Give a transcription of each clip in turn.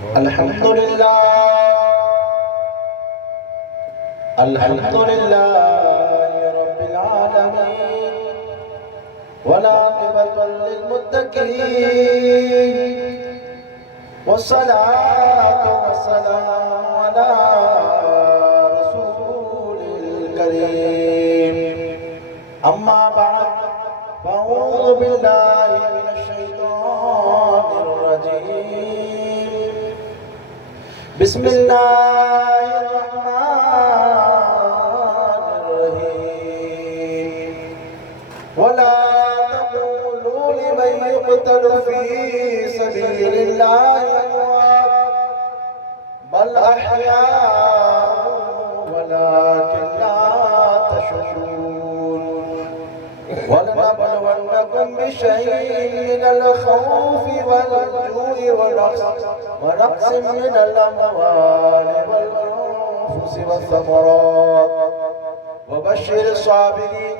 अल्हम्दुलिल्लाह रब्बिल आलमीन वलाक़िबतु लिल्मुत्तक़ीन वस्सलातु वस्सलामु अला रसूलिल करीम अम्मा बअद फ़अऊज़ु बिल्लाहि मिनश शैतानिर रजीम बिस्मिल्लाहिर रहमानिर रहीम वला तक़ूलू लिमन युक़तलु फ़ी सबीलिल्लाहि अमवात बल अहयाउ वलाकिन ला तशऊरून वलनबलवन्नकुम बिशैइन मिनल खौफि वल जूइ ونقص من الأموال والأنفس والثمرات وبشر الصابرين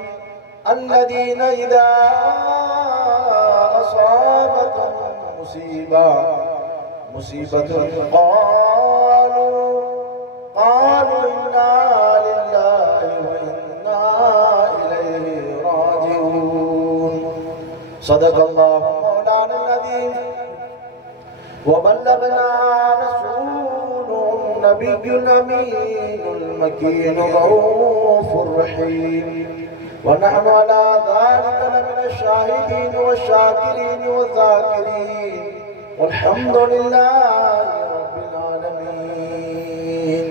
الذين إذا أصابتهم مصيبة قالوا إنا لله وإنا إليه راجعون صدق الله مولانا العظيم وبلغنا رسوله النبي الأمين المكين الرؤوف الرحيم ونحن على ذلك لمن الشاهدين والشاكرين والذاكرين والحمد لله رب العالمين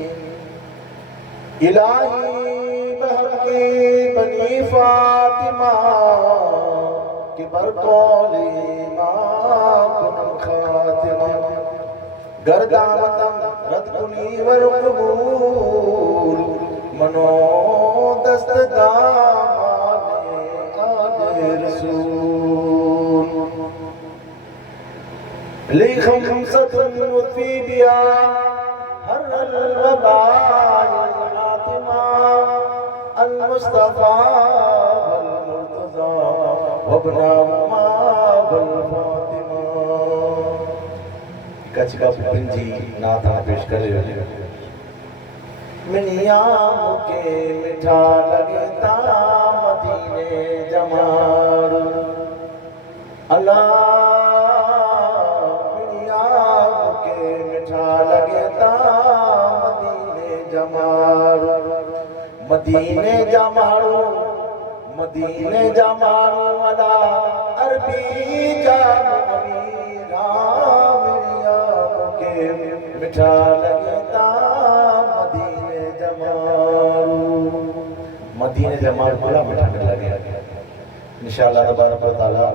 إلهي بحق بني فاطمة برطولی ما کنم خاتمہ گردامتم رد کنی ورقبول منو دست دامان آل رسول لی خمسة نطفی بیا حر الوباء الحاتمہ المصطفى वबना मा बल फातिमा कचका पिंजी नाता पेश करे मिनिया मुके मिठा लगता मदीने जमाल अल्लाह मिनिया मुके मिठा लगता मदीने जमाल मदीने जमाल मदीने जमानो अला अरबी जामी रामिया के मिठा लगता मदीने जमाल बड़ा मिठा लगे इंशाअल्लाह तबारक व तआला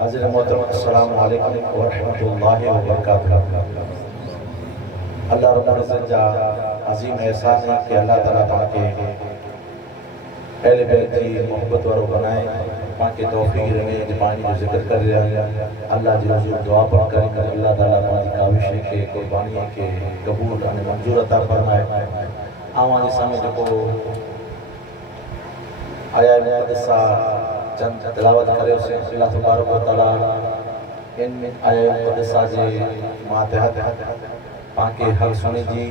हाजिर मोहतरम अस्सलाम वालेकुम व रहमतुल्लाहि व बरकातहू अल्लाह रब्बुल इज्जत जा अजीम एहसान है कि अल्लाह ताला ताके पहले बैत की मोहब्बत वालों बनाए पाके तौफीक रहे पानी जो जिक्र कर रहा है अल्लाह जी हुजूर दुआ पढ़ कर अल्लाह ताला पानी काविश के कुर्बानी के कबूल और मंजूर अता फरमाए आवाज़ समय को आया मुक़द्दसा चंद तिलावत करे उसे अल्लाह तबारक व तआला इन आया मुक़द्दसा जे मातहत पाके हक सुने जी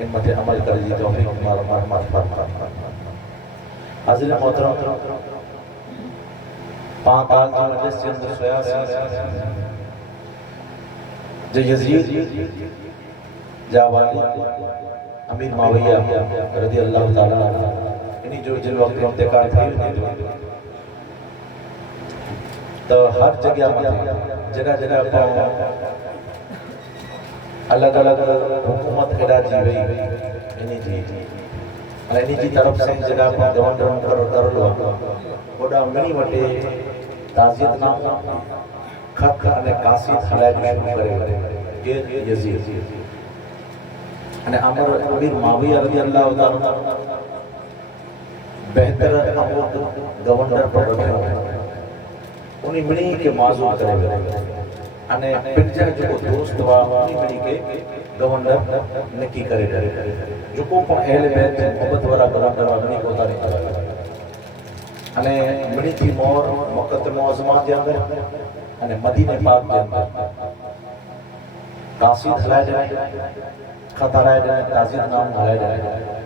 इन मथे अमल करे जी तौफीक मार फरमाए हाजिर मोहतरम पाक आल की मजलिस के अंदर सोया जो यजीद जावाली अमीर माविया रज़ी अल्लाह ताला इन्हीं जो जिन वक्त इंतकाल थी तो हर जगह जगह जगह अलग अलग हुकूमत केड़ा जी वही इन्हीं जी इन्हीं जी तरफ से जगह पर गवर्नर करो तरलो ओडा मिनी वटे ताज़ियत नाम खत अने कासिद हलाय शुरू करे के यजीद अने अमीर माविया रज़ी अल्लाह ताला बेहतर गवर्नर पर रखो उन्हीं मिनी के माजूर करे अने पिंजा जो दोस्त वा उन्हीं मिनी के गवर्नर नक्की करे जो को पण अहले बैत मोहब्बत वाला गवर्नर वाली को तारी अने मिनी थी मोर मक्कत मुअज़्ज़मा के अंदर अने मदीने पाक के अंदर कासिद हलाए ॾिनई, ख़त हलाए ॾिनई, ताज़ीद नाम हलाए ॾिनई।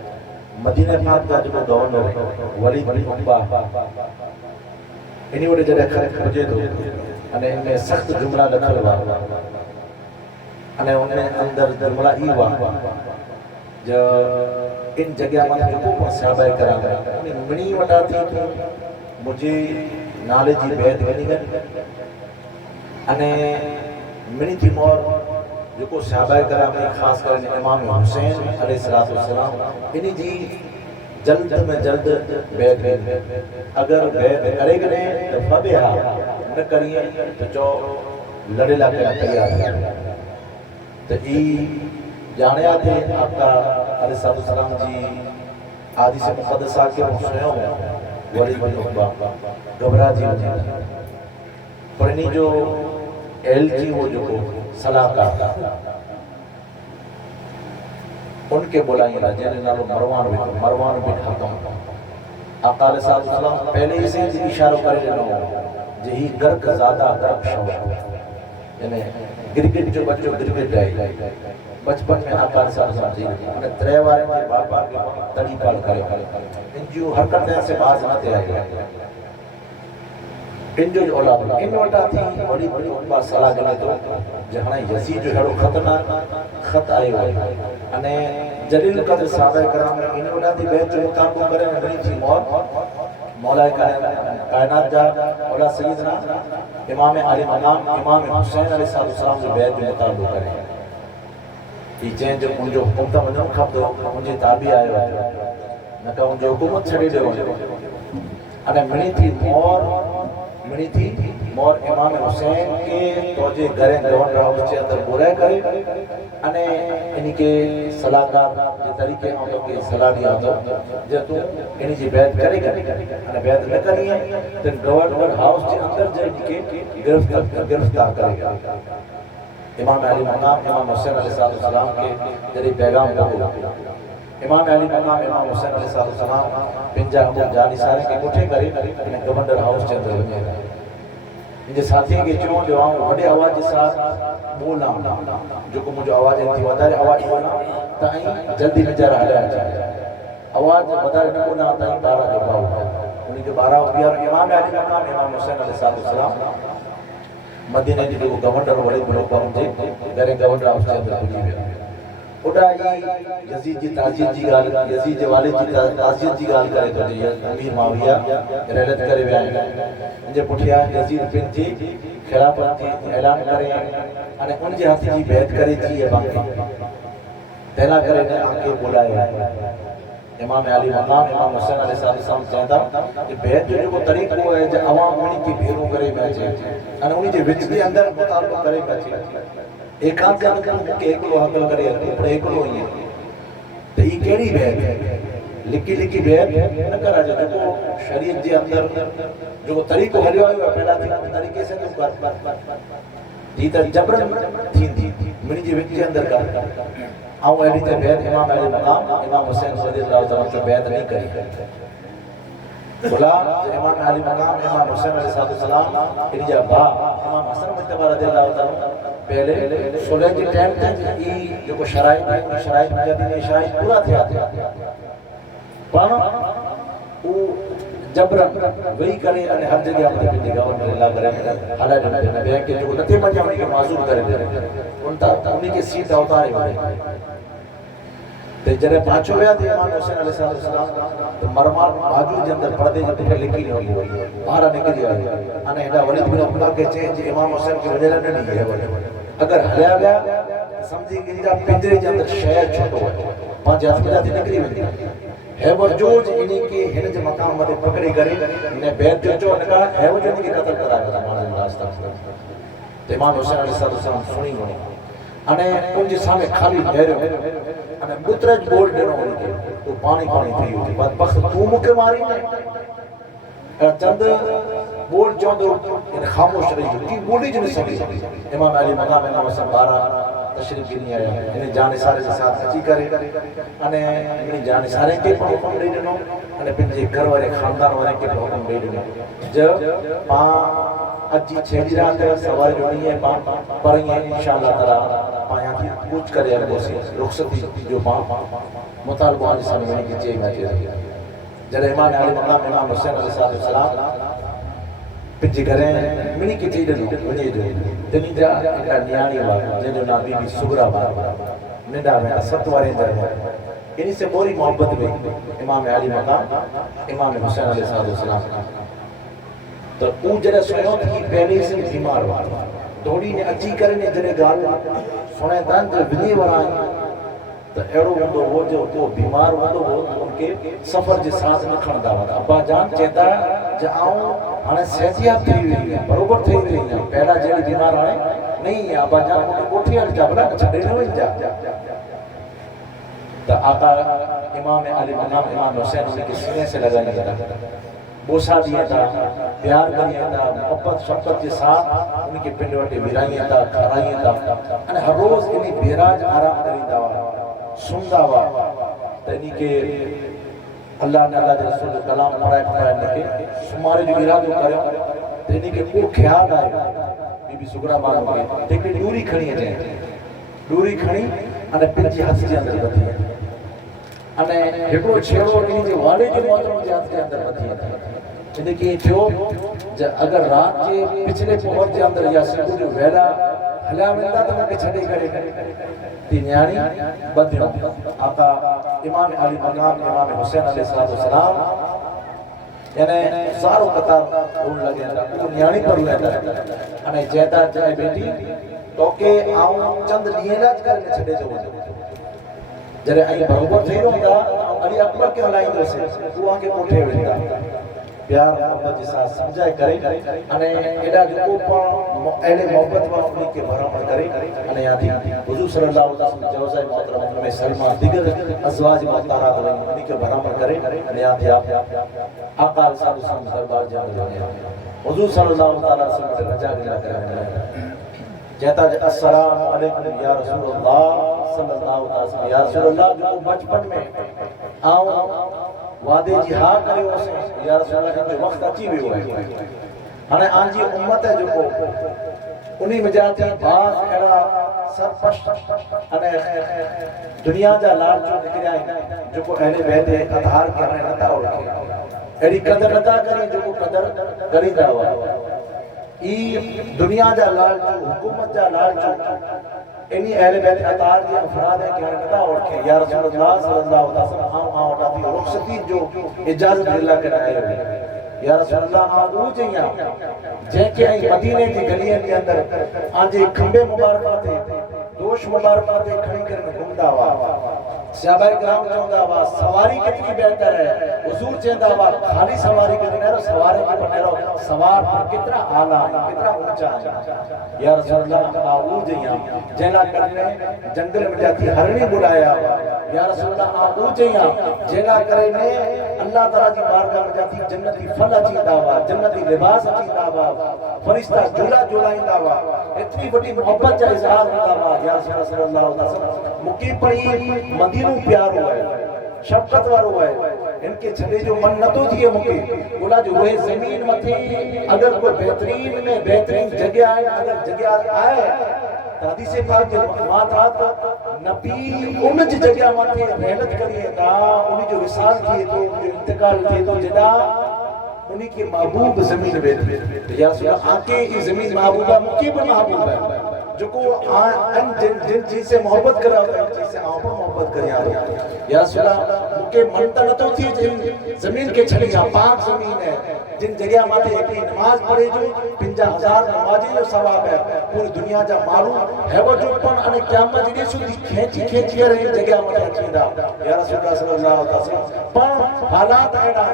मदीने पाक जा जेको गवर्नर वली बन उक़बा इन वटि जॾहिं ख़त पहुचे थो अने इन में सख़्त जुमला लिखल हुआ अने उन अंदर जुमला ई हुआ जो इन जगह में जेको पण सहाबाए कराम उन मिणी वटा थी मुझे नाले जी बैत वनी अने मिणी थी मोर जो सहाबाए कराम खास कर इमाम हुसैन अलैहिस्सलाम इन जी जल्द में जल्द बैत अगर बैत करे कने तो फबेहा न करिए तो चो लड़े लाके तैयार तो ई जानिया थे आका अलैहिस्सलाम जी आदि से मुक़द्दसा के सुनो वली बन उक़बा घबरा जी पर इन जो एल जी वो जो सलाहकार उनके बुलाइला जिन्हें नालो मरवान बिन हकम आका अलैहिस्सलाम पहले ही से इशारो करे ॾिनो जे ही गर्क ज़्यादा गर्क शौक़ यानी गिरगिट जो बच्चो गिरगिट है बचपन में आका अलैहिस्सलाम जी ने त्रे वारे के बापा के तड़ी पाल करे इन जो हरकतें से बाज न थे आई इन जो औलाद इन वटा थी वड़ी बड़ी उक़बा सलाह करे तो जहां यजीद जो हेड़ो खतरनाक खत आयो अने जलील कद्र साहबे कराम इन वटा थी बैत जो मुताबिक करे वड़ी थी मौत मौला कायनात जा औला सय्यदना इमाम आली मकाम इमाम हुसैन अलैहिस्सलाम जो बैत जो मुताबिक करे ई चें जो मुंजो हुकुम त वञो खपदो मुंजे ताबी आयो न का मुंजो हुकुमत छड़ी दे अने मिणी थी मोर इमाम हुसैन के तोजे घरे गवर्नर हाउस के अंदर बुलाए करे अने इनके सलाहकार जे तरीके हम तो के सलाह दिया तो जे तू इन जी बैत करे अने बैत न करिए तो गवर्नर हाउस के अंदर जे के गिरफ्तार करेगा इमाम अली मकाम इमाम हुसैन अलैहिस्सलाम के जरी पैगाम को इमाम अली मकाम इमाम हुसैन अलैहिस्सलाम पिंजा हम जानी सारे के उठे करे इन गवर्नर हाउस के अंदर वने इनके साथी के चो जो बड़े आवाज के साथ बोलना जो को मुझे आवाज थी वधारे आवाज बोलना ताई जल्दी नजर हले आवाज वधारे न बोलना ताई 12 जो बाव उन्हीं के 12 बियार इमाम अली मकाम इमाम हुसैन अलैहिस्सलाम मदीने जो गवर्नर वली बनो पहुंचे घरे गवर्नर हाउस के अंदर पहुंची गया उडाई यजीद जी ताज़ियत जी गाल यजीद वाले जी ताज़ियत जी गाल करे तो ये अमीर माविया रहलत करे वे जे पुठिया यजीद बिन जी खिलाफत जी ऐलान करे अने उन जे हाथ जी बैत करे जी बाकी तेला करे ने आके बुलाया इमाम अली मकाम इमाम हुसैन अलैहिस्सलाम चाहता कि बैत जो तरीको है जे अवाम उन्हीं की भेरो करे बैठे अने उन्हीं जे विच के अंदर मुतालबा करे बैठे एकांत के एकलो हकल करे पर एकलो ही तो ई केड़ी बैत लिखी लिखी बैत न करा जो शरीयत जे अंदर जो तरीको हलियो आयो पहला थी तरीके से तो कर जी त जबरन थी मिनी जे विच के अंदर कर आऊं एडी ते बैत इमाम अली मकाम इमाम हुसैन रज़ियल्लाहु ताला जो बैत नहीं करी बोला इमाम अली मकाम इमाम हुसैन अलैहिस्सलाम इन जा बा इमाम हसन मुस्तफा रज़ियल्लाहु ताला पहले सोलह के टाइम तक ई जो शराइत मुजाहिदीन शराइत पूरा थिया पण उ जबरन वही करे अने हर जगह अपने पिंडी गवर्नर ला करे हाले न बे के जो नथे मजा उनके माजूर करे उनता उन्हीं के सीट अवतारे वने ते जरे पाछो वया थे इमाम हुसैन अलैहिस्सलाम तो मरमार बाजू के अंदर पर्दे जे पे लिखी नहीं हुई बाहर निकली आई अने एडा वली बिन उक़बा के चेंज इमाम हुसैन के वजह न दी है अगर हलिया गया समझी कि इनका पिंजरे के अंदर शहर छोटो है पांच हाथ में जाती निकली वेंदी है वो जो इन्हीं के हिन जे मकाम मते पकड़ी करे ने बैत जो चो नका है वो जो इनके कत्ल करा था मां रास्ता ते इमाम हुसैन अलैहिस्सलाम सुनी वने अने उन जे सामने खाली ठहरो अने बुतरज बोल देनो उनके तो पानी पानी थी हुई बात बख्त तू मुके मारी ने चंद बोल चोंदो इन खामोश रही की बोली जने सकी इमाम अली मकाम इमाम हुसैन 12 तशरीफ भी नहीं आया इन जाने सारे के साथ अची करे अने इन जाने सारे के हुक्म दे देनो अने पिंजे घर वाले खानदान वाले के हुक्म दे देनो जब पा अजी छेड़ी रात सवार जोड़ी है पा पर इंशाअल्लाह ताला पाया थी कुछ करे अगोसी रुखसती जो मां मुतालबो आज सामने की चेंज आती जरे इमाम अली मकाम इमाम हुसैन अलैहिस्सलाम पिजे करे मिनी की चीज वने जो तनी जा एक न्याणी वा जो ना बीबी सुगरा बा निंदा में 7 वारे अंदर इन्हीं से पूरी मोहब्बत में इमाम अली मकाम इमाम हुसैन अलैहिस्सलाम तो ऊ जरे सुनो थी पहले से बीमार हुआ थोड़ी ने अच्छी करे ने जरे गाल सुने तन तो विधि वाला तो एड़ो वंदो वो जो तो बीमार वंदो वो उनके सफर के साथ न खणदा वा अब्बा जान चेता ज आऊं हाने सेहतियाब थी हुई है बरोबर थी रही है पहला जेड़ी बीमार हाने नहीं है अब्बा जान उन्हें कोठी हल जाबला छड़े न वई जा तो आका इमाम अली मकाम इमाम हुसैन उनके सीने से लगाने लगा बोसा दिया था प्यार करिया था मोहब्बत शफकत के साथ उनके पिंड वटे विराइया था खराइया था अने हर रोज इनी बेराज आराम करींदा वा सुनदा वा त इनी के अल्लाह ने अल्लाह के रसूल कलाम पढ़ाए इनके सुमारे जो इरादो करयो त इनी के को ख्याल आयो बीबी सुगरा बानो के तेके दूरी खणी अचे दूरी खणी अने पिंजी हथ जे अंदर बधी अने एकड़ो छेड़ो इनी जे वाले जे मोहतरम जे हाथ के अंदर बधी इने के थियो ज अगर रात के पिछले पहर के अंदर या सुबह जो वेला हला वेंदा त मूंखे छडे करे ती न्याणी बधियो आका इमाम अली मकाम इमाम हुसैन अलैहिस्सलाम यानी सारो कतार उन लगे वो न्याणी पर लेता अने जेता जाए बेटी तो के आऊं चंद लीलाज करने छडे जो जरे आई बरोबर थई रोंदा अली अकबर के हलाईंदो से तू आके कोठे वेंदा प्यार मोहब्बत के साथ समझाए करे अने एडा जो पण एले मोहब्बत वा उनी के भरामण करे अने यादी हुजूर सल्लल्लाहु अलैहि वसल्लम जवजाए मोहतरम में सलमा दिगर अज़वाज मुतहरात उनी के भरामण करे अने यादी आका साधु संत दरबार जाने हुजूर सल्लल्लाहु अलैहि वसल्लम से रजा गिला करे कहता अस्सलाम वालेकुम या रसूलुल्लाह सल्लल्लाहु अलैहि वसल्लम या रसूलुल्लाह जो बचपन में आओ वादे जी हा करे उसे या रसूलुल्लाह जो वक्त अची वियो है हाने आंजी उम्मत है जो उन्हीं में जाती बास एड़ा सरपश अने दुनिया जा लाल जो निकरिया जो को अहले बैठे आधार के हमें नता ओळखे एड़ी कदर नता करी जो को कदर करी दावा ई दुनिया जा लाल जो हुकूमत जा लाल जो इन्हीं अहले बैत अतार के अफराद है कि नता ओळखे या रसूलुल्लाह सल्लल्लाहु अलैहि वसल्लम आओ वटाती रुखसती जो इजाजत दिला के आए या रसूलुल्लाह आओ जइया जेके आई मदीने की गलियन के अंदर आजे खंबे मुबारक थे दोष मुबारक थे खड़ी करके घूमदा वा सहाबाए किराम चौंदा वा सवारी कितनी बेहतर है हुजूर चेंदा वा खाली सवारी के नेरो सवारी के बनेरो सवार कितना आला कितना ऊंचा है या रसूलुल्लाह आओ जइया जेला करने जंगल में जाती हरणी बुलाया या रसूलुल्लाह आओ जइया जेला करे ने अल्लाह ताला की बारगाह में जाती जन्नती फल अची दावा जन्नती लिबास अची दावा फरिश्ता झूला झूलाइंदा वा इतनी बड़ी मोहब्बत का इजहार होता वा या सल्लल्लाहु अलैहि वसल्लम मुकी पड़ी मदीनो प्यार हुआ है शफकत वारो है इनके छड़े जो मन न तो थिए मुके बोला जो वह जमीन मथे अगर कोई बेहतरीन में बेहतरीन जगह आए अगर जगह आए हदीस पाक के मातात नबी उन जगह मथे रहमत करिए ता उनी जो विसाल थिए तो जो इंतकाल थिए तो जदा उन्हीं के महबूब जमीन पे या रसूल आके ई जमीन महबूबा मुकी पर महबूब है जो को अन जिन जिन चीज से मोहब्बत करा चीज से आप मोहब्बत करिया या रसूल मुके मन त न तो थी जिन जमीन के छलिया पाक जमीन है जिन जगह माथे एक नमाज पढ़े जो 50,000 नमाजी जो सवाब है पूरी दुनिया जा मारू है वो जो पण अने क़यामत जी सुधी खेची खेची रही जगह माथे अचींदा या रसूल सल्लल्लाहु अलैहि वसल्लम पण हालात एड़ा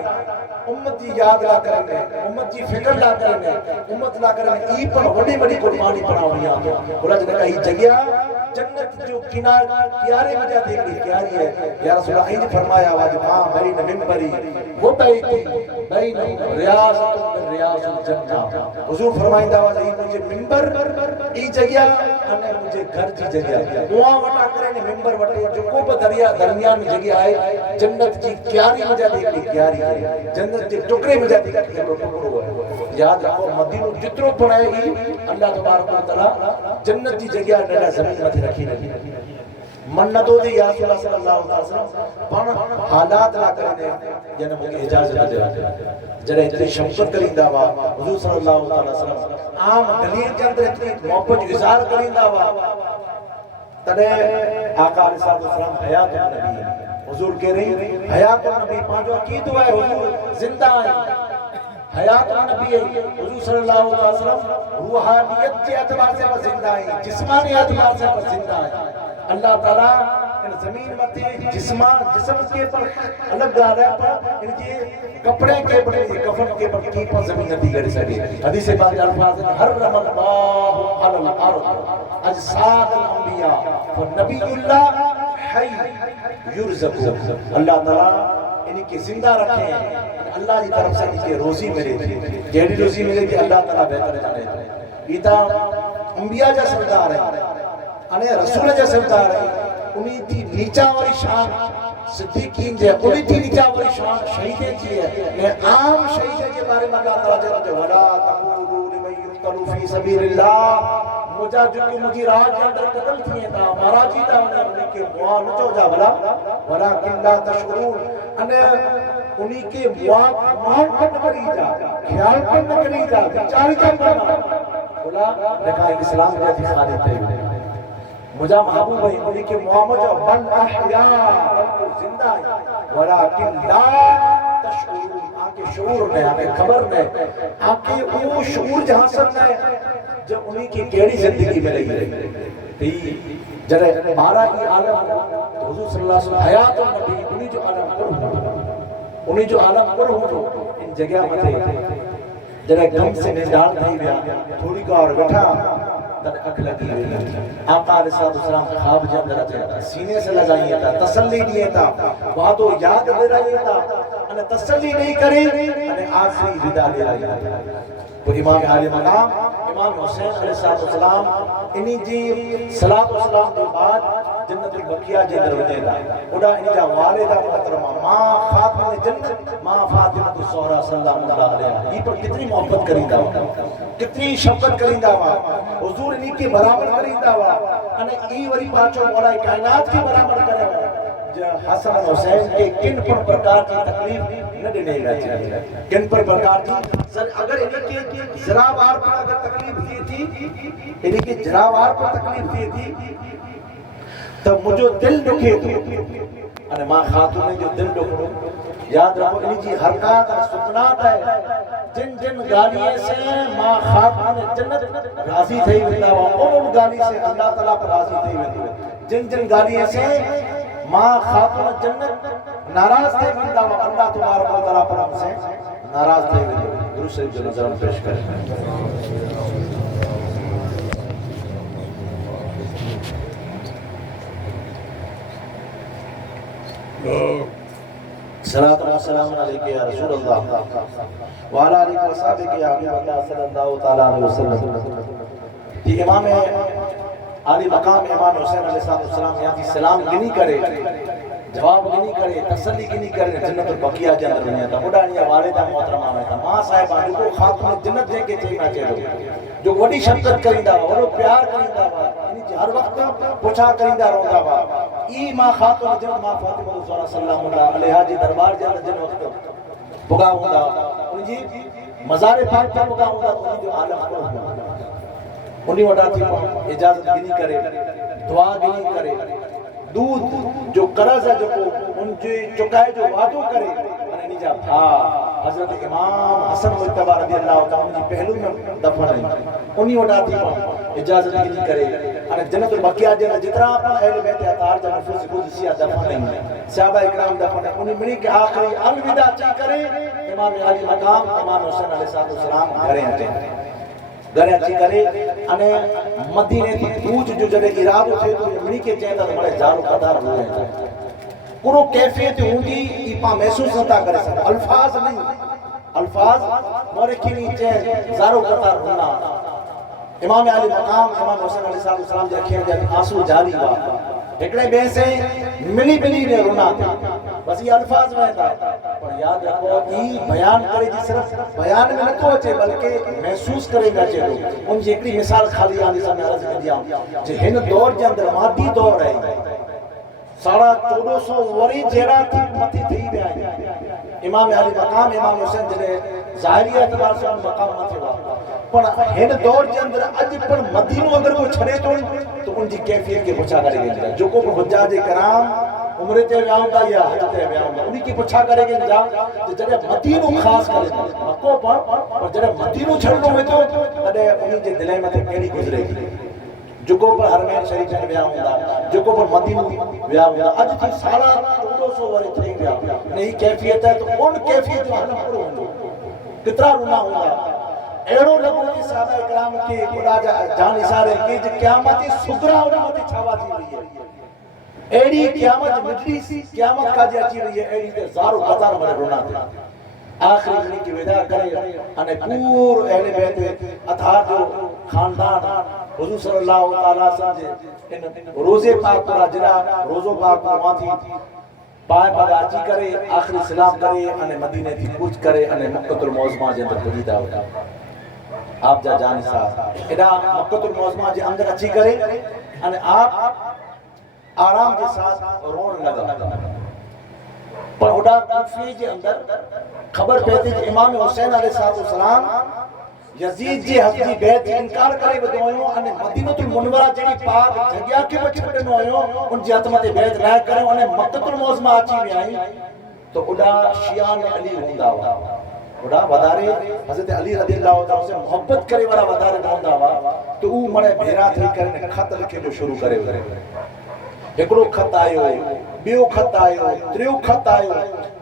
उम्मत की याद ला करने उम्मत की फिक्र ला करने उम्मत ला करने ई पर बड़ी बड़ी कुर्बानी पड़ावनी आ बोला जने का ई जगह जन्नत जो किनारे में जा देख ली क्यारी है या रसूल अल्लाह ने फरमाया आवाज मां मेरी मिंबरी वो बैठी बैन रियासत रियासुल जन्नत हुजूर फरमाइंदा आवाज ई मुझे मिंबर ई जगह अने मुझे घर जी जगह उहा वटा करे ने मेंबर वटे जो को भी दरिया दरमियान जगह आहे जन्नत जी क्यारी में जाती है क्यारी जन्नत के टुकड़े में जाती है टुकड़ो है याद रखो मदीनो जितरो पढ़ाएगी अल्लाह तबारक व तआला जन्नत जी जगह नडा जमीन में रखी रही मन्नतो दे या सल्लल्लाहु अलैहि वसल्लम पण हालात ला करे जने मुझे इजाजत दे जरे इतनी शफकत करिंदा वा हुजूर सल्लल्लाहु अलैहि वसल्लम आम दलील के अंदर इतनी मोहब्बत इज़हार करिंदा वा तने आका अलैहिस्सलाम हयात नबी हुजूर कह रही हयात नबी पांचो अकीदो है हुजूर जिंदा है हयात नबी हुजूर सल्लल्लाहु अलैहि वसल्लम रूहानियत के एतबार से जिंदा है जिस्मानी एतबार से जिंदा है अल्लाह ताला इन जमीन मते जिस्म के पर अलग गा रहा पर इनके कपड़े के पर कफन के पर की पर जमीन नदी कर सके हदीस पाक अल्फाज हर रमल्लाहु अलल अर्द अजसाद अल अंबिया व नबीउल्लाह हय युरज़कु अल्लाह ताला इनके जिंदा रखे अल्लाह की तरफ से इनके रोजी मिले थी जेडी रोजी मिले थी अल्लाह ताला बेहतर जाने इता अंबिया जा सरदार है अने रसूल जा सरदार है उन्हीं थी नीचा वाली शान सिद्दीकीन जे उन्हीं थी नीचा वाली शान शहीद जी है ने आम शहीद के बारे में अल्लाह ताला जो वला तकुलू लिमन युक्तलू फी सबीलिल्लाह मुजा जो मुजी राह के अंदर कत्ल थिए ता मारा जी ता उन्हें के मुआ न चो जा वला किल्ला तशकुरून अने उन्हीं के मुआ मान कट करी जा ख्याल कट करी जा विचार का करना बोला देखा इस्लाम के थी खालिद थे मुजा महबूब है उन्हीं के मुआमज बल अहया बल्कि जिंदा है वलाकिन ला तशऊरून आके शऊर में आके खबर में आके वो शऊर जहां सब में जब उन्हीं की केड़ी जिंदगी में रही थी जरे 12 की आलम तो हुजूर सल्लल्लाहु अलैहि वसल्लम हयात नबी उन्हीं जो आलम पर उन्हीं जो आलम पर हो इन जगह मथे जरे गम से निजाल थई गया थोड़ी का और बैठा तद अख लगी आका अलैहिस्सलाम ख्वाब जे अंदर अचे सीने से लगाई था तसल्ली दिए था वादो याद दे रही था अने तसल्ली नहीं करे अने आखिरी विदा ले रही था तो इमाम आले मकाम इमाम हुसैन अलैहिस्सलाम इन्हीं जी सलात व सलाम के बाद जन्नतुल बकिया जे अंदर वजेदा ओडा इन जा वालिदा मोहतरमा मां खातुन जन्नत मां फातिमा ज़हरा सल्लल्लाहु अलैहा ई पर कितनी मोहब्बत करींदा कितनी शफकत करींदा वा हुजूर इन्हीं के बराबर करींदा वा अने ई वरी पाछो मौला कायनात के बराबर करे ज हसन हुसैन के किन पर प्रकार की तकलीफ न देनेगा चाहिए किन पर प्रकार की अगर इन्हीं के जरा बार पर अगर तकलीफ दी थी इन्हीं के जरा बार पर तकलीफ दी थी तो मुझे दिल दुखे थो अने मां खातून ने जो दिल दुखो याद रखो इन्हीं जी हरकत और सुकनात है जिन जिन गालियों से मां खातून जन्नत राजी थई वेंदा वा उन गाली से अल्लाह ताला पर राजी थई वेंदो जिन जिन गालियों से मां खातून जन्नत नाराज थई वेंदा वा अल्लाह तबारक व तआला पर हमसे नाराज थई वेंदो दुरूद शरीफ जो नजर पेश करें सलात व सलाम अलैका या रसूल अल्लाह व अला आलिहि व सहाबिहि या हबीब अल्लाह सल्लल्लाहु तआला अलैहि वसल्लम ये इमाम आली मकाम इमाम हुसैन अलैहिस्सलाम यहां थी सलाम गिनी करे जवाब गिनी करे तसल्ली गिनी करे जन्नतुल बकिया जे अंदर वने ता बुढ़ानिया वालिदा मोहतरमा में ता मां साहिबा को खातून जन्नत जे के चईना चेदो जो वडी शफकत करिंदा वा वडो प्यार करिंदा वा इनी हर वक्त पुछा करिंदा रहंदा वा ई मां खातून जन्नत मां फातिमा ज़हरा सल्लल्लाहु अलैहा जी दरबार जे अंदर जन वक्त पुगा हुंदा उन जी मज़ार पाक पे पुगा हुंदा तो जो आलम को उनी वडा थी इजाजत गिनी करे दुआ गिनी करे दूध जो कर्ज है जो उनके चुकाए जो वादो करे अने निजा भा हजरत इमाम हसन मुज्तबा रज़ी अल्लाह तआला जी पहलू में दफन है उनी वडा थी इजाजत गिनी करे अने जन्नतुल बकिया जे जितना अहले बैत अतार जा नफूस कुदसिया दफन है सहाबा इकराम दफन है उनी मिनी के आखिरी अलविदा ची करे इमाम अली मकाम इमाम हुसैन अलैहिस्सलाम घरे अचे घरे अची करे अने मदीने थी पूज जो जडे इरादो थे तो मिनी के चेता तो बड़े जारो कदार हुए पूरो कैफियत हुंदी ई पा महसूस नता करे सके अल्फाज नहीं अल्फाज मोरे की नीचे जारो कदार होना इमाम अली मकाम इमाम हुसैन अलैहिस्सलाम जे अखियुनि जा आंसू जारी हुआ हिकिड़े ॿिए से मिली ने रोना बस ये अल्फाज में था पर याद रखो ई बयान करे जी सिर्फ बयान में नथो अचे बल्कि महसूस करे अचे थो उन जी हिकिड़ी मिसाल खाली आली सामने अर्ज़ कर दिया जे हिन दौर जे अंदर मादी दौर है 1450 वरी जहिड़ा थी मथे थी विया आहिनि इमाम अली मकाम इमाम हुसैन जॾहिं ज़ाहिरी एतबार सां मकाम मथे हुआ पर हिन दौर जे अंदर अॼु पर मदीनो अगर कोई छड़े थो तो उनजी कैफियत खे पुछा करे वेंदा जेको बि हुज्जाज कराम उम्र ते विया हूंदा या हज ते विया हूंदा उन खे पुछा करे वेंदा जॾहिं मदीनो ख़ासि करे मको पर जॾहिं मदीनो छॾिणो वेंदो तॾहिं उन जे दिलि मथे कहिड़ी गुज़रेगी जेको पर हरमैन शरीफ में विया हूंदा जेको पर मदीनो विया हूंदा अॼु थी 1450 वरी थी विया नहीं कैफियत है तो उन कैफियत जो हल पूरो हूंदो कितना रोना होगा एड़ो लगो कि साहबा इकराम के खुदा जान इशारे के जो क़यामत सुगरा और मते छावा थी रही है एड़ी क़यामत मिटली सी क़यामत का जे अची रही है एड़ी ते ज़ारो कतार मरे रोना थे आखिरी दिन की विदा करे अने पूर अहले बैत अतार जो खानदान हुजूर सल्लल्लाहु तआला समझे इन रोजे पाक पूरा जरा रोजो पाक वहां थी पाए पाए अची करे आखिरी सलाम करे अने मदीने थी कुछ करे अने मक्कतुल मौज़मा जे अंदर पुजी था आप जा जान साहब एडा मक्कतुल मौज़मा जे अंदर अची करे अने आप आराम के साथ रोन लगा पर ओडा कूफे जे अंदर खबर पई थी इमाम हुसैन अलैहिस्सलाम यजीद जे हक जी बैत इनकार करे वदो हो अने मदीनतुल मुनव्वरा जेडी पाक जगह के छडनो हो उन जे हथ मते बैत ना करो अने मक्कतुल मौज़मा अची वई तो उडा शियान अली हुंदा हुआ उडा वदारे हजरत अली रदियल्लाहु ताला से मोहब्बत करे वाला वदारे हुंदा हुआ तो ऊ मणे भेरा थई करे खत लिखे जो शुरू करे एकड़ो खत आयो बियो खत आयो त्रियो खत आयो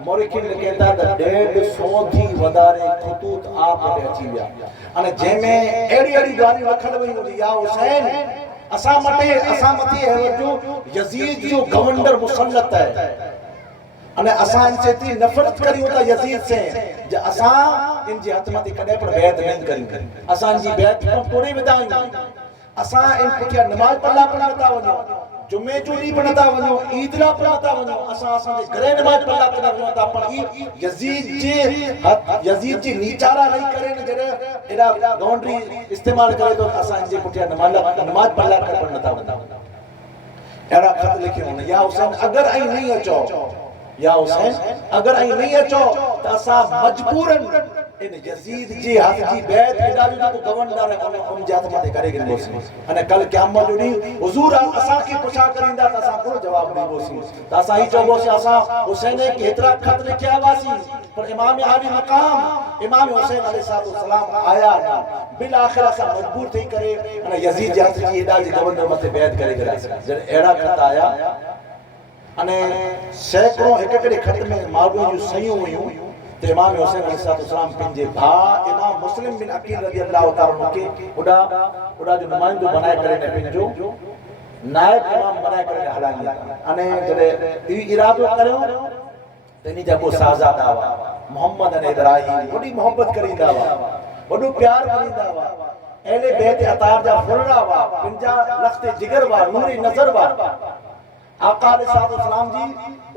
मोरखिन कहता त 150 थी वदारे खतूत आप ने अची विया अने जे में एड़ी एड़ी गाली रखल वई हुई या हुसैन असा मते है जो यजीद जो गवर्नर मुसल्लत है अने असा इनसे इतनी नफरत करी होता यजीद से जे असा इन जे हथ मते कदे पर बैत नहीं करी असा जी बैत को तोड़े विदाई असा इन पुठिया नमाज पढ़ला पढ़ता वनो जुमे जो नी पढ़ता वनो ईदला पढ़ता वनो असा दे घरे नमाज पढ़ता वनो पर ई यजीद जी नीचारा नहीं करे न जरे एडा गवर्नरी इस्तेमाल करे तो असा इन जे पुठिया नमाज पढ़ला कर पढ़ता वनो एडा खत लिखे हो या हुसैन अगर आई नहीं अचो या हुसैन अगर आई नहीं अचो त असा मजबूरन इन यजीद जी हाथ जी बैत एडा जो गवर्नर है उन जात मते करे गिनबोसी अने कल क़यामत जो दी हुजूर असा के पुछा करिंदा त असा को जवाब दीबोसी त असा ही चोबोसी असा हुसैन के हेतरा खत लिखया वासी पर इमाम अली मकाम इमाम हुसैन अलैहिस्सलाम आया बिल आखिर असा मजबूर थई करे अने यजीद जी हाथ जी एडा जी गवर्नर मते बैत करे गिरा जने एडा खत आया अने सैकड़ों एकड़े खत में मालूम जो सही हुयूं ते इमाम हुसैन अलैहिस्सलाम पिंजे भा इमाम मुस्लिम बिन अकील रदियल्लाहु ताला के उडा जो नुमाइंदो बनाए करे ने पिंजो नायब इमाम बनाए करे हलांगी अने जडे ई इरादो करयो तेनी जगो साजादा वा मोहम्मद अने इब्राहिम बड़ी मोहब्बत करिंदा वा बड़ो प्यार करिंदा वा एले बैत अतार जा फुरड़ा वा पिंजा लखते जिगर वा नूरी नजर वा आका अलैहिस्सलाम जी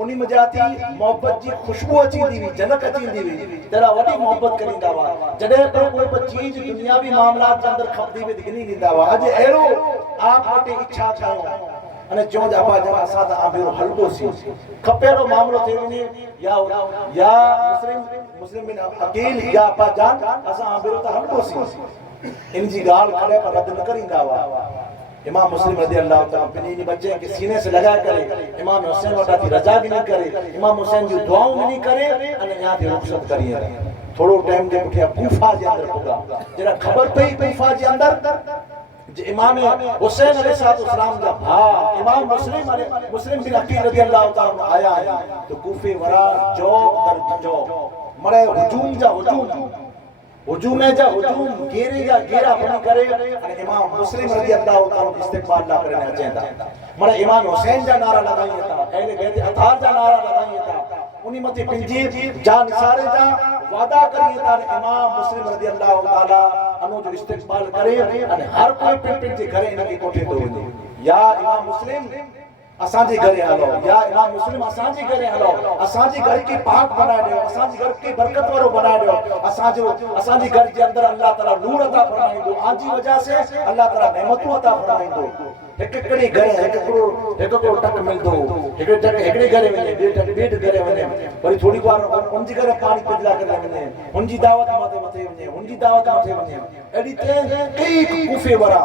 उनी मजाती मोहब्बत जी खुशबू अची दी जनक अची दी तेरा वडी मोहब्बत करिंदा वा जडे तो कोई चीज दुनियावी मामलात के अंदर खपदी में दिखनी नींदा वा आज एरो आप वटे इच्छा कयो अने जो जाबा जना असा त आबो हलको सी खपेरो मामलो थे वने या मुस्लिम बिन अकील या अपा जान असा आबो त हलको सी इन जी गाल खड़े पर रद न करिंदा वा इमाम मुस्लिम रज़ियल्लाहु ताला अपने बच्चे के सीने से लगा करे इमाम हुसैन वटा की रजा भी नहीं करे इमाम हुसैन जो दुआओं भी नहीं करे अने यहां की रुखसत करिए थोड़ो टाइम जे पुठिया कूफा जे अंदर होगा जरा खबर पई कूफा जे अंदर जे इमाम हुसैन अलैहिस्सलाम जा भा इमाम मुस्लिम बिन अकील रज़ियल्लाहु ताला आया है तो कूफे वरा जो दर जो मरे हुजूम जा हुजूम घेरे जा घेरा बनी करे अने इमाम मुस्लिम रज़ियल्लाहु ताला इस्तिक़बाल ला करे अचेंदा मरे इमाम हुसैन जा नारा लगाई था अहले बैत अतार जा नारा लगाई था उनी मथे पिंजी जान निसारे जा वादा करिए ता इमाम मुस्लिम रज़ी अल्लाह ताला अनो जो इस्तेक़बाल करे अने हर कोई पिन जे घरे इनके कोठे तो वञे या इमाम मुस्लिम असांजे घरे हलो या इमाम मुस्लिम असांजे घरे हलो असांजे घर के पाक बनाए दियो असांजे घर के बरकत वारो बनाए दियो असांजे घर जे अंदर अल्लाह ताला नूर अता फरमाइंदो आजी वजह से अल्लाह ताला नेमतूं अता फरमाइंदो एकड़ी घर एकड़ो टक मिलदो एकड़े घरे वने ॿिए घरे वने वरी थोड़ी बार उनजी घर पानी पिजला करे वने उनजी दावत मथे वने उनजी दावत मथे वने एडी ते कई कूफे वरा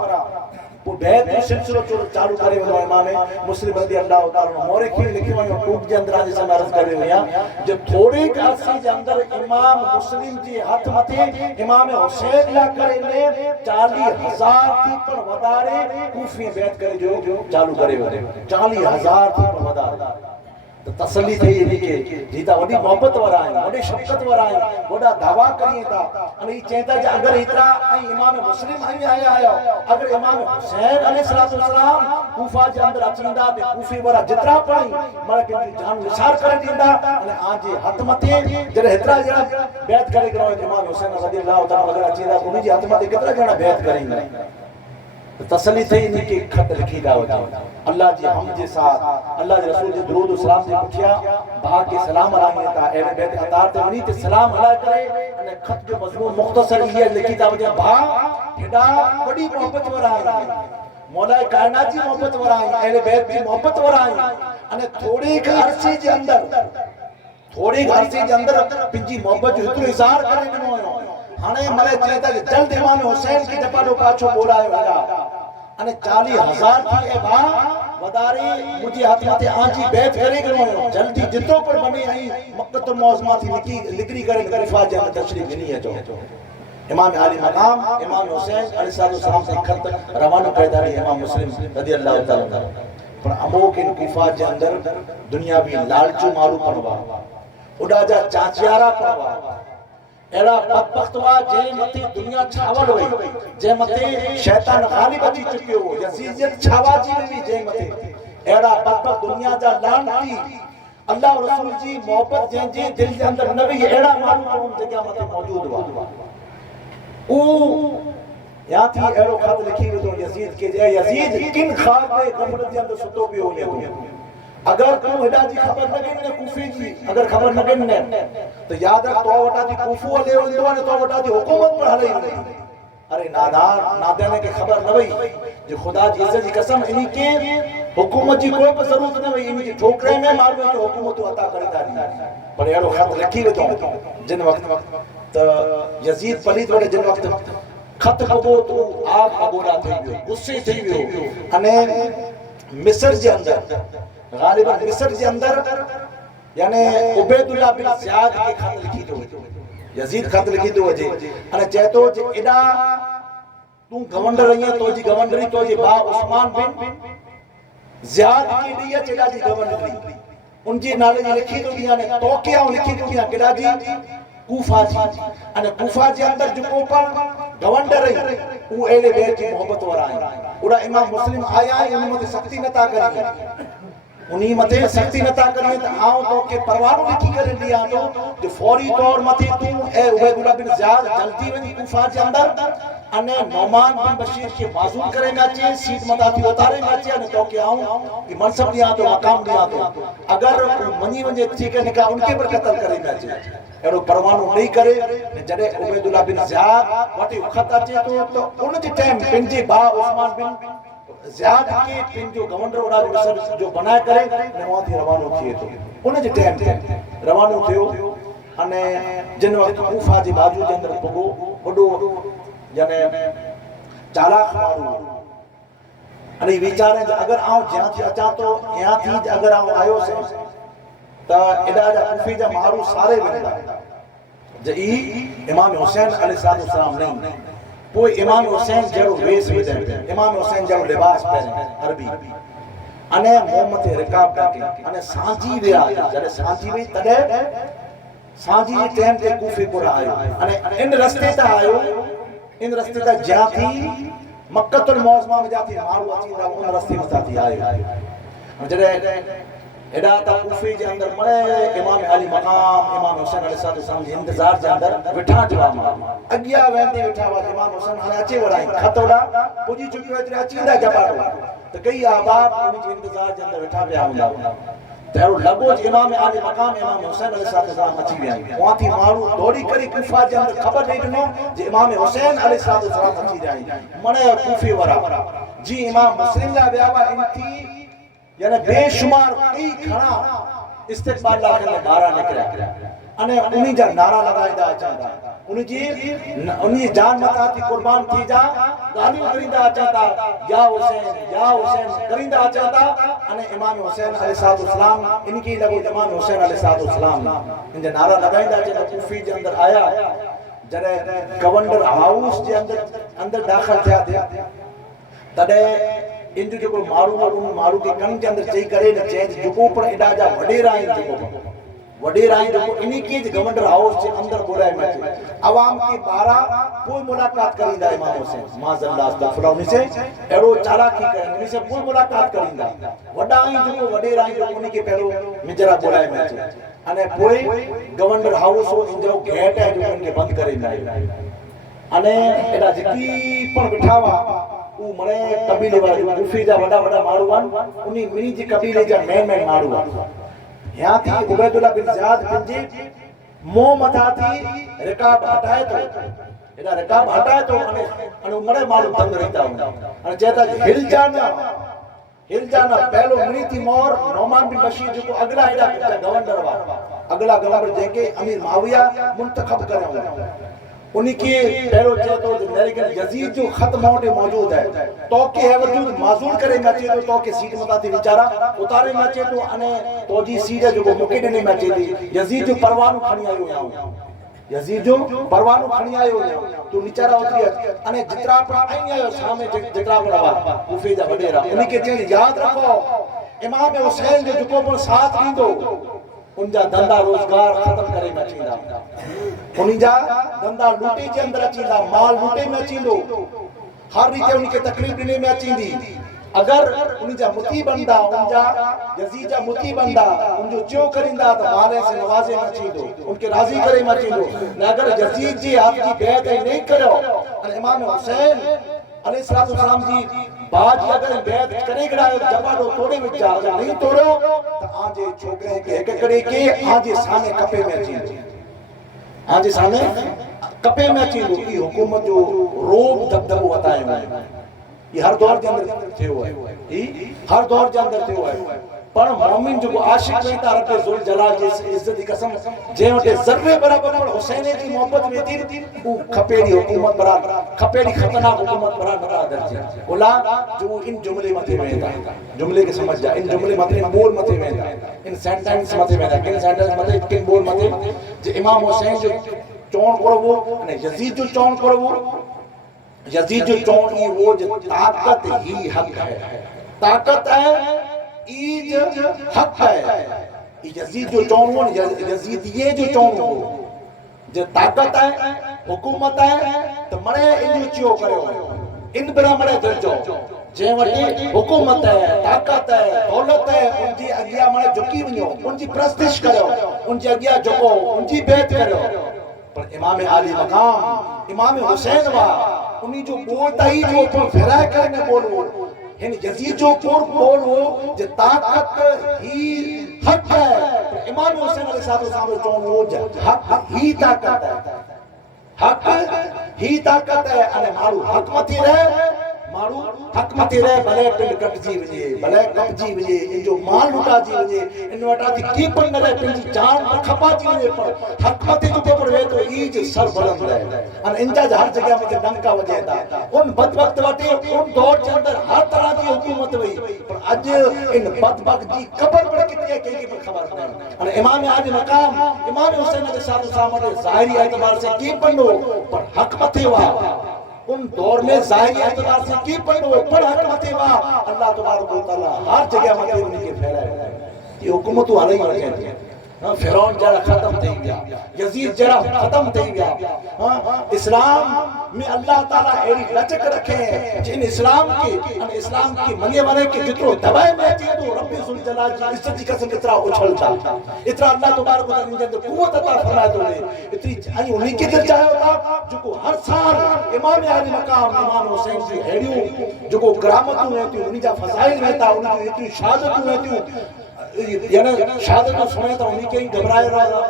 वो बैत जो सिलसिलो चालू करे वनो इमाम मुस्लिम रज़ी अल्लाह ताला मोरे की लिखी वनो टूक जे अंदर आज से अर्ज करे हुया जो थोड़े अरसे जे अंदर इमाम मुस्लिम जी हाथ मथे इमाम हुसैन ला करे ने 40,000 थी पर वधारे कूफी बैत करे जो चालू करे वने 40,000 थी पर वधारे तो तसल्ली थई इनी के जीता वडी मोहब्बत वारा है वडी शफकत वारा है वडा दावा करिए ता अने ई चेता जे अगर इतरा इमाम मुस्लिम आया अगर इमाम हुसैन अलैहिस्सलाम कूफा जे अंदर अचंदा ते कूफी वारा जितरा पई मारे के जान निसार करे दींदा अने आजे हथ मथे जरे इतरा जणा बैत करे करो इमाम हुसैन रज़ी अल्लाह ताला अगर अचंदा उनी जे हथ मथे केतरा जणा बैत करेंदा तसल्ली थई इनी के खत लिखी दा वठा अल्लाह जी हम जे साथ अल्लाह जे रसूल जे दुरूद सलाम जे पुछिया बा के सलाम हलाए ता एने बैत अतार ते वनी ते सलाम हलाए करे अने खत जो मजमून मुख्तसर ये लिखी दा वठा बा केडा बड़ी मोहब्बत वारा है मौला कायनात जी मोहब्बत वारा है एने बैत जी मोहब्बत वारा है अने थोड़े अरसे जे अंदर पिंजी मोहब्बत जो इतरो इज़हार करे नो हाने मले चेता के जल्द इमाम हुसैन की जपाडो पाछो बोलायो वेला अने 40,000 थी ए बा वदारे मुझे हाथ माथे आजी बैत करे करो जल्दी जितो पर बने आई मक्कतुल मौज़मा थी लिखरी करे खलीफा जे तशरीफ नहीं है जो इमाम आली मकाम इमाम हुसैन अलैहिस्सलाम से खत रवाना पैदा रही इमाम मुस्लिम रज़ी अल्लाह ताला पर अमोक इन कूफा जे अंदर दुनिया भी लालचू मारू पड़वा उडा जा चाचियारा पड़वा एड़ा बदबख्तवा जे मथे दुनिया छावल हुई जे मथे शैतान गालिब अची चुकियो हो यजीदियत छावा जी भी जे मथे एड़ा बदबख्त दुनिया जा लानती अल्लाह और रसूल जी मोहब्बत जे जे दिल जे अंदर न हुई एड़ा मानू कौन जगह मथे मौजूद हुआ ओ या थी एड़ो खत लिखी तो यजीद के जे यजीद किन ख्वाब में गफलत जे अंदर सुतो पियो हो अगर तू हेडा जी खबर लगे ने कूफी जी अगर खबर लगे ने तो याद रख तो वटा जी कूफू ले वंदो ने तो वटा जी हुकूमत पर हले अरे नादाने के खबर न वई जो खुदा जी इज्जत की कसम इनी के हुकूमत जी कोई पर जरूरत न वई इनी जी ठोकरे में मारो के हुकूमत अता करता दी पर एड़ो खत लिखी तो जिन वक्त तो यजीद पलीद वडे जिन वक्त खत पगो तो आग अगोड़ा थई गयो गुस्से थई गयो अने मिस्र जे अंदर गालिबन मिस्र जे अंदर यानी उबैदुल्लाह बिन ज़ियाद के खत लिखी तो यजीद खत लिखी तो वजे अने चेतो जे एडा तू गवर्नर रही तो जी गवर्नरी तो जी बा उस्मान बिन ज़ियाद की दिया चेडा जी गवर्नरी उनजी नाले जी लिखी तो दिया ने तो क्या लिखी तो दिया केडा जी कूफा जी अने कूफा जे अंदर जो पण गवर्नर रही उ एले बैत की मोहब्बत वारा है उड़ा इमाम मुस्लिम आया है उन मते सख्ती नता करी उन्हीं मते सख्ती नता करिए तो आओ तो के परवानो लिखी करे लिया तो जो फौरी तौर मते तू ए उबैदुल्लाह बिन ज़ियाद जल्दी वनी कूफा जे अंदर अने नौमान बिन बशीर के माजूर करे ना चे सीट मता थी उतारे ना चे ने तो के आऊं कि मनसब दिया तो मकाम दिया तो अगर मनी वजे ठीक है निका उनके पर कत्ल करे ना चे एड़ो परवानो नहीं करे जडे उबैदुल्लाह बिन ज़ियाद वटी खत अचे तो उन जे टाइम पिंजे बा उस्मान बिन ज़ियाद के पिन जो गवर्नर उड़ा मिस्र जो बनाए करे नवा थी रवानो थिए तो उन जे टाइम ते रवानो थियो अने जिन वक्त कूफा जी बाजू जे अंदर पगो बडो यानी चालाक मारू अने विचारे अगर आऊं ज्यां थी अचा तो या थी अगर आऊं आयो से ता एडा जा कूफी जा मारू सारे वेंदा जे ई इमाम हुसैन अलैहिस्सलाम नहीं पोइ इमाम हुसैन जड़ो वेस विदे इमाम हुसैन जड़ो लिबास पहने अरबी अने मोहम्मद रिकाब डाके अने सांजी वे आ जड़े सांजी वे तडे सांजी जे टाइम ते कूफे को आयो अने इन रास्ते ता आयो इन रास्ते ता जा थी मक्कतुल मौज़मा में जाती मारू अची दा उन रास्ते में थी आयो जड़े एडा ता कूफे जे अंदर मरे इमाम अली मकाम इमाम हुसैन अलैहिस्सलाम जे इंतजार जे अंदर विठा जवा अगिया वेंदे विठा वा इमाम हुसैन हाने अचे वराई खतोड़ा पुजी चुकी वे अचींदा जबाड़ो त कई अहबाब उन जे इंतजार जे अंदर विठा पिया हुंदा तेरो लगो जे इमाम अली मकाम इमाम हुसैन अलैहिस्सलाम अची विया वाथी मारू दौड़ी करी कूफा जे अंदर खबर नहीं दिनो जे इमाम हुसैन अलैहिस्सलाम अची रही मने कूफे वारा जी इमाम मुस्लिम ला विया वा इंती यानी बेशुमार कई खणा इस्तिक़बाल ला के नारा निकरिया अने उन्हीं जा नारा लगाईंदा अचंदा उन्हीं जान मता थी कुर्बान थी जा गाली करिंदा अचंदा या हुसैन करिंदा अचंदा अने इमाम हुसैन अलैहिस्सलाम इनकी लगो इमाम हुसैन अलैहिस्सलाम इन जा नारा लगाईंदा अचंदा कूफी जे अंदर आया जरे गवर्नर हाउस जे अंदर दाखिल थिया तडे इन जो मारू के कन के अंदर चई करे न चेंज जुको पर एडा जा वडेरा आइन जो इन्हीं के गवर्नर हाउस के अंदर बोलाए मचे आवाम के 12 कोई मुलाकात करिंदा इमाम हुसैन माजल्लाह अस्तगफिरुल्लाह उन्हीं से एड़ो चालाकी करे उन्हीं से कोई मुलाकात करिंदा वडा आइन जो वडेरा आइन जो उन्हीं के पहलो मिजरा बोलाए मचे अने पोए गवर्नर हाउस हो इन जो गेट है जो उनके बंद करिंदा अने एडा जेकी पण बिठावा उ मने कबीले वाला कूफी जा वडा मारूवान उन्हीं मिनी जी कबीले जा मेन मारूवान यहाँ थी उबैदुल्लाह बिन ज़ियाद बिन जी मो मथा थी रिकाब हटाए तो एडा रिकाब हटाए तो अने मरे मारू तंग रहता हूं अने जेता हिल जाना पहलो मिनी थी मोर नौमान बिन बशीर जो अगला एडा गवर्नर वा अगला गवर्नर जेके अमीर माविया मुंतखब करे उन्हीं के पहलो चेतो अमेरिकन यजीद जो खत मोटे मौजूद है तो के है वजूद माजूर करे मचे तो के सीट मता थी बेचारा उतारे मचे तो अने तो जी सीट जो मुके ने मचे थी यजीद जो परवानो खणी आयो यहाँ यजीद जो परवानो खणी आयो तो बेचारा उतरी अने जितरा पर आई आयो सामने जितरा पर आवा कूफे जा वडेरा उन्हीं के चें याद रखो इमाम हुसैन जो जुको पर साथ दींदो उनजा धंधा रोजगार खत्म करे मचींदा उनजा धंधा लूटे जे अंदर अचींदा माल लूटे में अचींदो हर रीते उनके तकलीफ दिने में अचींदी अगर उनजा मुती बंदा उनजा यजीद जा मुती बंदा उनजो चो करिंदा तो माले से नवाजे में अचींदो उनके राजी करे मचींदो न अगर यजीद जी आप जी बैत नहीं करो अने इमाम हुसैन अलैहिस्सलाम जी बाज अगर बैत करे गड़ा जबाड़ो तोड़े विच जा नहीं तोड़ो तो आजे छोकरे के एक करे के आजे सामने कपे में अचींदो आजे सामने कपे में अचींदो की हुकूमत जो रोब दबदबो बताए ये हर दौर के अंदर थे हुआ है हर दौर के अंदर थे हुआ है पर मोमिन जो आशिक वेंदा रब जुल जलाल जी इज्जत की कसम जे वटे जर्रे बराबर पर हुसैन की मोहब्बत में थी वो खपेड़ी हुकूमत बराबर खपेड़ी खतरनाक हुकूमत बराबर नता दर्जे ओला जो इन जुमले मथे वेंदा जुमले के समझ जा इन जुमले मथे बोल मथे वेंदा इन सेंटेंस मथे वेंदा किन सेंटेंस मथे किन बोल मथे जे इमाम हुसैन जो चोण करो वो ने यजीद जो चोण करो वो यजीद जो चोण ही वो जो ताकत ही हक है ताकत है ईज हक है यजीद जो चोण वो यजीद ये जो चोण वो जो ताकत है हुकूमत है तो मरे इन चियो करो इन बिना मरे दर्जो जे वटे हुकूमत है ताकत है दौलत है उनजी अगिया मरे झुकी वणो उनजी प्रस्तिश करो उनजी अगिया झुको उनजी बेत करो पर इमाम आली मकाम इमाम हुसैन वा उन्हीं जो बोलता ही जो ऊपर फेराए करने बोलो इन यजीद जो ऊपर बोलो जो ताकत ही हक है इमाम हुसैन अलैहिस्सलाम जो वो हक ही ताकत है हक ही ताकत है अने मारू हक मथी रहे मारू हक मथी रहे भले पिंड कटजी वजे भले कपजी वजे इन जो माल लुटाजी वजे इन वटा थी की पण न रहे पिंड जान खपाजी वजे पर हक मथी जो पर वे तो ईज सर बुलंद रहे अने इंजा हर जगह में डंका वजेता उन बदबख्त वटे उन दौर के अंदर हर तरह की हुकूमत हुई पर आज इन बदबख्त जी कब्र पर कितने के पर खबर नहीं अने इमाम आली मकाम इमाम हुसैन अलैहिस्सलाम ने ज़ाहिरी एतबार से की पढ़ो पर हक मथे वा उन दौर में ज़ाहिरी एतबार से की पढ़ो पर हक मथे वा अल्लाह तबारक व तआला हर जगह मथे उनके फैलाए ये हुकूमत हले ही रखे फिरौन जरा खत्म थी गया, यजीद जरा खत्म थी गया। इस्लाम में अल्लाह ताला एड़ी लचक रखे हैं जिन इस्लाम की मने वाले के जितरो दबाए में थी तो रब्बी सुल जलाल जी इज्जत की कसम इतना उछलता, इतना अल्लाह तबारक व तआला ने कुव्वत अता फरमाया तो इतनी आई उन्हीं के दिल चाहे होता जो को हर साल इमाम आली मकाम इमाम हुसैन जी हेड़ियों जो को करामतूं रहती उन्हीं जा फजाइल रहता उन्हीं जो इतनी शहादतूं रहती यानी शहादत सुने तो उन्हीं के ही घबराए रहा।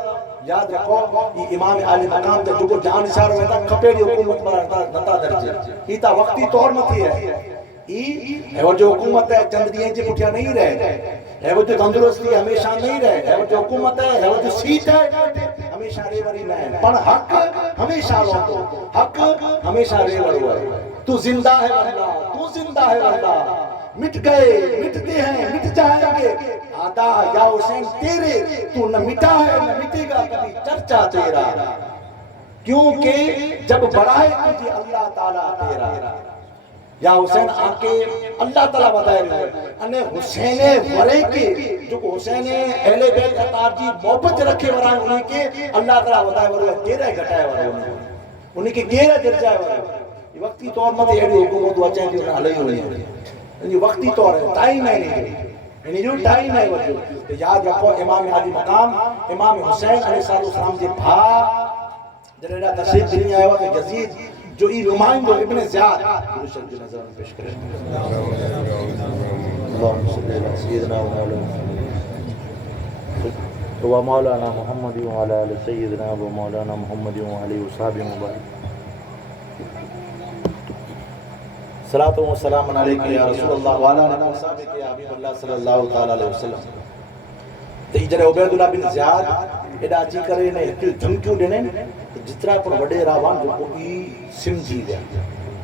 याद रखो ये इमाम आली मकाम ते जो जान इशारो वेता खपेड़ी हुकूमत पर नता दर्जे ई ता वक्ती तौर में थी है ई वो जो हुकूमत है चंद दिए जे पुठिया नहीं रहे है, वो जो तंदुरुस्ती हमेशा नहीं रहे है, वो जो हुकूमत है वो जो सीट है हमेशा रेवरी न है, पर हक हमेशा लोगो हक हमेशा रेवरी है। तू जिंदा है वल्लाह, तू जिंदा है वल्लाह, मिट गए मिटते हैं मिट जाएंगे आदा या हुसैन तेरे, तू न मिटा है न मिटेगा कभी चर्चा तेरा, क्योंकि जब बढ़ाए तुझे अल्लाह ताला तेरा। या हुसैन आके अल्लाह ताला बताए रहे अने हुसैने वरे के जो हुसैने अहले बैत अतार जी मोहब्बत रखे वरा उन्हीं के अल्लाह ताला बताए वरे तेरे घटाए वरे उन्हीं के गेरा दर्जा वरे ये वक्ती तौर में एड़ी हुकूमत अचे थी उन हलई हुई है, ये वक्ती तौर है, टाइम है नहीं, ये जो टाइम है वो तो याद रखो इमाम आली मकाम इमाम हुसैन अलैहिस्सलाम के भा जरेड़ा तशरीफ दिल्ली आया हुआ तो यजीद जो ई नुमाइंदो इब्ने ज़ियाद दुरुद की नजर में पेश करें। अल्लाहुम्मा सल्ली अला सय्यिदना व मौलाना मुहम्मद व अला आलि सय्यिदना व मौलाना मुहम्मद व आलिहि व सहाबिहि मुबारक। सलातो व सलाम अलैका या रसूलल्लाह व अला आलिहि व सहाबिहि या हबीबल्लाह सल्लल्लाहु तआला अलैहि वसल्लम। ते जरे उबैदुल्लाह बिन ज़ियाद एडा अची करे ने हिकु धमकियूं ॾिने जितरा पर वॾे रावान जो ई सिमजी विया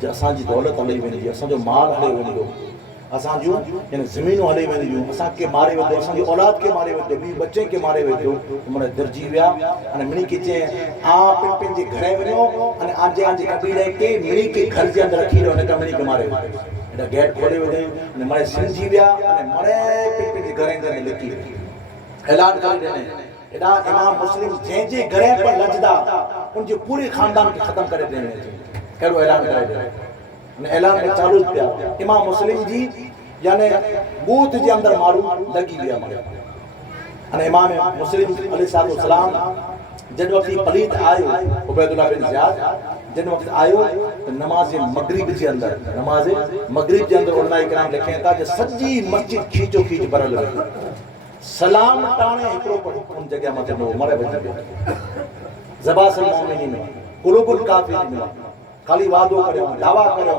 जो असांजी दौलत हली वेंदी, असांजो माल हले वेंदो, असांजूं यानी ज़मीनूं हली वेंदियूं, असांखे मारे वेंदो, असांजी औलाद खे मारे वेंदो, ॿी बच्चे खे मारे वेंदो, माना दर्जी विया अने मिणी खे चए आ पंहिंजे घरे वञो अने आंजे कबीले खे मिणी खे घर जे अंदरि रखी ॾियो अने मिणी खे मारे एॾा गेट खोले वेंदो अने मारे सिमजी विया अने मारे पंहिंजे घरे लिकी ऐलान करे ॾिने एडा इमाम मुस्लिम जंहिंजे घरे पर लजदा उनजे पूरे खानदान खे खत्म करे ॾिने अहिड़ो ऐलान करे ॾिने ऐलान में चालू पिया इमाम मुस्लिम जी यानी बूथ जे अंदर माण्हू लगी विया मरे अने इमाम मुस्लिम अलैहिस्सलाम जन वक्त पलीत आयो उबैदुल्लाह बिन ज़ियाद जन वक्त आयो तो नमाज मगरिब जे अंदर उलमा इकराम लिखे था जो सजी मस्जिद खींचो खींच भरल रही सलाम टाणे हिकड़ो उन जगह मथे नो मरे बच गयो ज़बासल मोमिनीन में कुलुबुल काफिरीन में खाली वादो करियो दावा करियो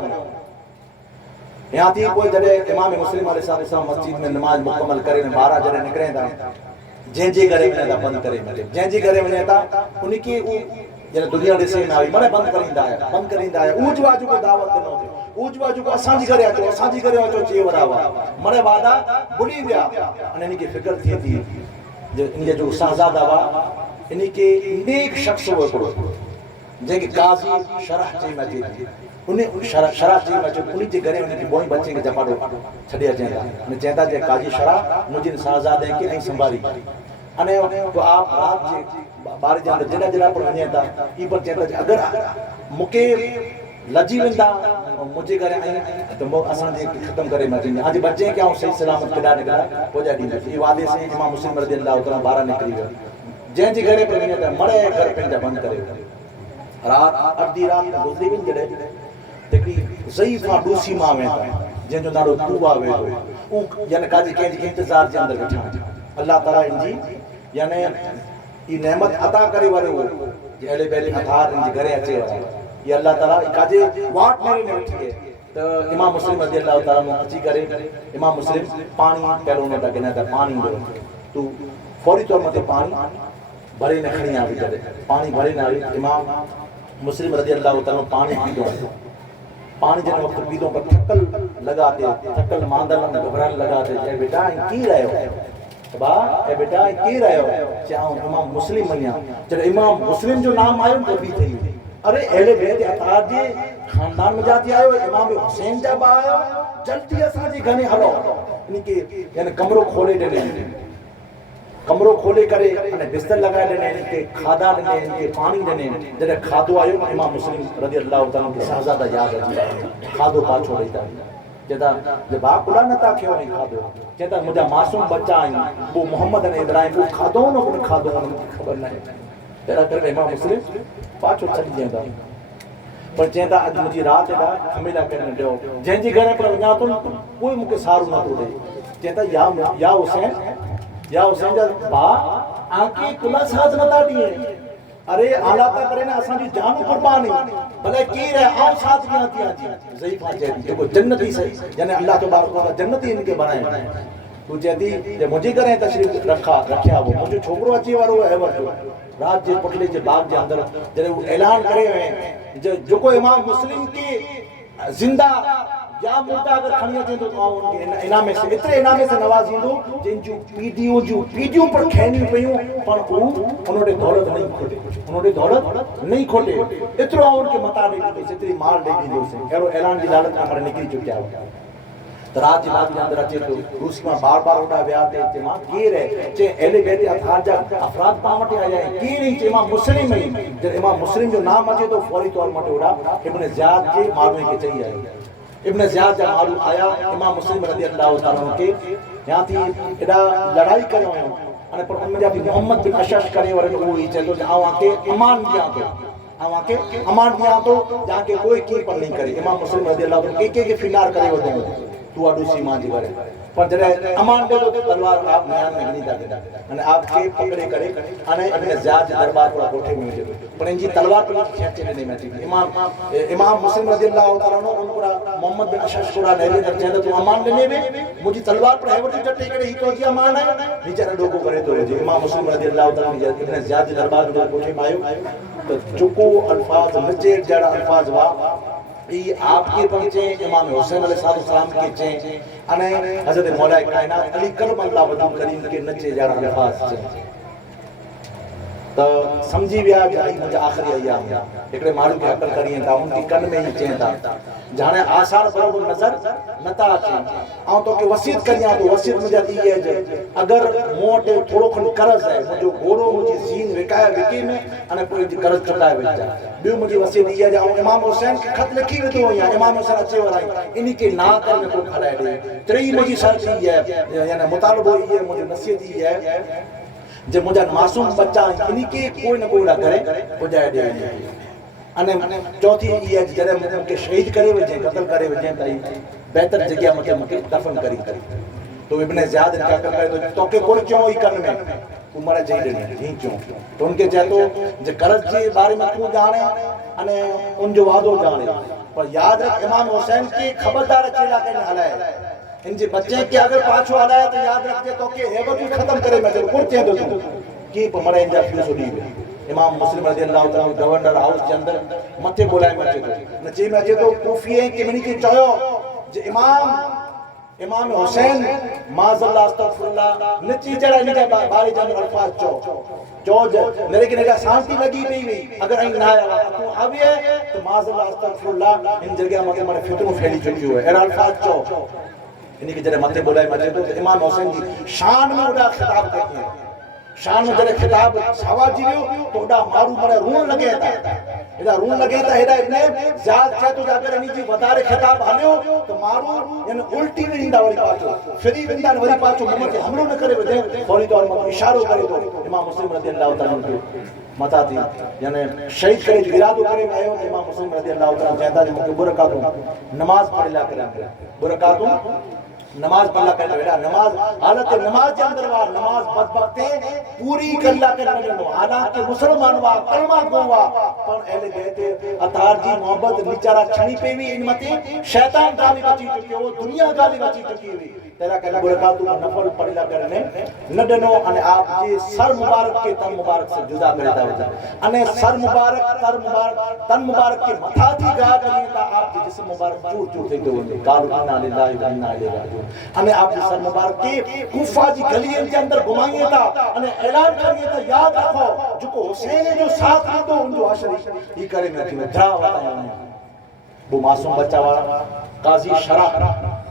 यहाँ थी कोई जड़े इमाम मुस्लिम अलैहिस्सलाम मस्जिद में नमाज मुकम्मल करे ने 12 जड़े निकरे था जंहिंजे घरे वञे था बंद करे जंहिंजे घरे वञे था उनखे जने दुनिया ॾिसे न आई माने बंद करींदा आया ऊजवाजू को दावत ॾिनो ऊजवाजू को असांजी घरे अचो चई वरावा मने वादा भुली विया अने इनखे फिक्र थिए थी जो इनके जो शहजादा हुआ इनके नेक शख्स हुआ हिकिड़ो जंहिंखे काज़ी शरह चई मचे उन शरह चई मचे उन जे घरे उनखे बोई बच्चे खे जपाड़ो छॾे अचनि था अने चवंदा जे काज़ी शरह मुंहिंजे शहजादे खे ऐं संभाली अने तो आप रात जे बार जे अंदर जड़ा जड़ा पर वञे था ई पर चवंदा अगरि मूंखे लजी वेंदा मुंहिंजे घरे आई तो असांजे ख़त्म करे मचींदा आज बच्चे के सही सलामत केॾा निकिरा पोजा ॾींदा ई वादे से इमाम मुस्लिम रज़ियल्लाहु तआला ॿाहिरि निकिरी वियो जंहिंजे घरे पर वञे त मरे घर पंहिंजा बंदि करे रात अधी रात गुज़री वञी जॾहिं हिकिड़ी ज़ईफ़ा डूसी मां वेंदा जंहिंजो नालो तूबा वेंदो उ यानी काजी कंहिंजे इंतज़ार जे अंदरि वेठा अल्लाह ताला इनजी यानी ई नेमत अता करे वरियो जे अहले बैत अथार इनजे घरे अचे ये अल्लाह ताला काजे वाट में ने वेठी है तो इमाम मुस्लिम रज़ियल्लाहु तआला अची करे इमाम मुस्लिम पानी पहिरों न लॻे न त पानी दो तू फौरी तौर मते पानी भरे न खणी आवी जॾहिं पानी भरे न आवी इमाम मुस्लिम रज़ियल्लाहु तआला पानी पीतो पानी जन वक्त पीतो पर थकल लगाते थकल मांदल में घबराने लगाते ए बेटा की रहो बा ए बेटा की रहो चाहूं इमाम मुस्लिम मनिया जब इमाम मुस्लिम जो नाम आयो तो भी थई अरे अहले बैत अतार जे खानदान में जाती आयो इमाम हुसैन जा बा आयो जल्दी असा जी घने हलो इनके यानी कमरो खोले दे कमरो खोले करे अने बिस्तर लगाए ॾिने, इनके खाधा ॾिने, इनके पानी ॾिने। जॾहिं खाधो आयो इमाम मुस्लिम रज़ी अल्लाह ताला खे शहज़ादा यादि अची विया, खाधो पाछो ॾेई था चेता जे बा कुला नथा कयो ऐं खाधो चेता मुंहिंजा मासूम बच्चा आहिनि, वो मोहम्मद अने इब्राहिम वो खाधो न कोन खाधो मूंखे ख़बर न आहे। तहिड़ा करे इमाम मुस्लिम पाछो छॾी वेंदा पर चवंदा अॼु मुंहिंजी राति एॾा खमेला करणु ॾियो, जंहिंजे घर पर वञा थो कोई मूंखे सारू नथो ॾे। चवंदा या हुसैन जा भाउ आके कुला साथ नथा ॾिए, अरे आला था करे न असांजी जान कुर्बानी भले केर है आओ साथ में आती आजी ज़ईफा चेती जेको जन्नती सही यानी अल्लाह तबारक व तआला जन्नती इनके बनाए तू चेती जे मुझे करे तशरीफ रखिया वो मुझे छोकरो अची वारो है वरतो रात जे पुटले जे बाग जे अंदर जरे वो ऐलान करे जो को इमाम मुस्लिम के जिंदा या मुर्दा अगर खणी अचे तो उनके इनामे से इतने इनामे से नवाजींदो जिन जो पीडियो पर खैनी पयूं पर उन्होंने दौलत नहीं खोटे इतरो उनके मता दे दी जितनी माल दे दी से एरो ऐलान की लालच में निकली चुकिया हो तो रात जी बात के अंदर अचे तो रूस में बार उड़ा व्या थे मां केर है चे एले बेते अथार जा अफराद पावटे आया है केर ही चे इमाम मुस्लिम जो नाम अचे तो फौरी तौर मटे उड़ा इब्न ज़ियाद के मालूम के चाहिए इब्न ज़ियाद जा मालूम आया इमाम मुस्लिम रज़ी अल्लाह ताला के यहां थी एडा लड़ाई कयो अने पर उन जा भी मोहम्मद बिन अशश करे वर वो ही चतो आवा के अमान दिया तो जाके कोई की पर नहीं करे इमाम मुस्लिम रज़ी अल्लाह ताला के फिनार करे वदे तू आडू सीमा जी करे पर जरे अमान दे तो तलवार आप म्यान में नहीं दादा अने आप के पकड़े करे अने इब्न ज़ियाद दरबार पर कोठे में जे पर इनकी तलवार पर खेचे नहीं में थी इमाम मुस्लिम रज़ी अल्लाह ताला नो उनका मोहम्मद बिन अशश कोरा नेले दर्जे तो अमान लेने में मुझी तलवार पर है वटी टटे करे ही तो जी अमान है नीचे डोको करे तो जे इमाम मुस्लिम रज़ी अल्लाह ताला इब्न ज़ियाद दरबार में कोठे में आयो तो चुको अल्फाज नचे जड़ा अल्फाज वा ये आपके पहुंचे इमाम हुसैन अलैहिस्सलाम के चे अने हजरत मौला कायनात अली करम अल्लाह वजू करीम के नचे जड़ा अल्फाज चे तो समझी विया जाई मुझे आखिरी अयाम एकड़े मालूम के अकल करिए था उनकी कन में ही चेंदा जाने आसार बराबर नजर नता अचे आ तो के वसीयत करिया तो वसीयत मुझे ई है जे अगर मोटे थोड़ो खन करज है मुझे गोरो मुझे जीन विकाया विकी में अने कोई करज चुकाए वेचा बियो मुझे वसीयत ई है जे इमाम हुसैन के खत लिखी वेतो या इमाम हुसैन अचे वराई इनी के ना कर में को खलाए दे त्रि मुझे शर्त ई है यानी मुतालबो ई है मुझे नसीहत ई है जे मुझा मासूम बच्चा इन्हीं के कोई न कोई करे बुझाए दे अने चौथी ये जरे मुझे शहीद करे वजे कत्ल करे वजे तई बेहतर जगह मके दफन करी तो इब्न ज़ियाद क्या करे तो के कोन क्यों ही कन में उमर जई देने ही क्यों तो उनके चाहे तो जे करज के बारे में तू जाने अने उन जो वादो जाने पर याद रख इमाम हुसैन की खबरदार चेला के हलाए इनजे बच्चे के अगर पाछो हलाया तो याद रखजे तो के हेबत भी खत्म करे मैं को चे दो की मरे इंजा फ्यूज दी इमाम मुस्लिम रज़ी अल्लाह ताला गवर्नर हाउस के अंदर मथे बोलाए मचे तो नचे में तो कूफिये के मनी के चयो जे इमाम हुसैन माज़ल्लाह अस्तगफिरुल्लाह नची चढ़ा निका बारी जन अल्फाज जो मेरे के नेगा शांति लगी पई हुई अगर इन ना आया तू आवे तो माज़ल्लाह अस्तगफिरुल्लाह इन जगह में माने फितनो फैली चुकी है एरा अल्फाज चो इन्हीं के जरे मथे बोलाए मचे तो इमाम हुसैन जी शान में उड़ा खिताब करते हैं शान में जरे खिताब सावाजी तो उड़ा मारू मरे रोन लगे था एदा रोन लगे था एदा इतने ज़्यादा चाहे तो अगर इन्हीं जी वधारे खिताब हलियो तो मारू यानी उल्टी में इंदा वरी पाछो फ्री विंदा वरी पाछो मोहम्मद के हमलो न करे वजे फौरी तौर पर इशारो करे तो इमाम मुस्लिम रज़ी अल्लाह ताला को मता थी यानी शहीद करे इरादो करे आयो इमाम मुस्लिम रज़ी अल्लाह ताला कहता है मुके बुरकातू नमाज पढ़ला करे बुरकातू नमाज पढ़ला कर बेटा नमाज हालत नमाज के अंदर वा नमाज बदबकते पूरी करला कर लगनो हालांकि मुसलमान वा कलमा गोवा पर एले कहते अतार जी मोहब्बत बेचारा छणी पे भी इन मते शैतान गाली बची चुकी वो दुनिया गाली बची चुकी हुई तेरा कहना बरकातु नफल पढ़ला करने न डनो अने आप जे सर मुबारक के तन मुबारक से जुदा करता हो अने सर मुबारक तन मुबारक के मथा थी गा करिता आप जे जिस्म मुबारक चूर चूर थे तो कालू इन्ना लिल्लाहि व इन्ना इलैहि राजिऊन अने आप जे सर मुबारक के कूफा जी गलियन के अंदर घुमाइए था अने ऐलान करिए था याद रखो जो हुसैन जो साथ है तो उन जो आशरी ई करे में थी जा वता वो मासूम बच्चा वाला काजी शरा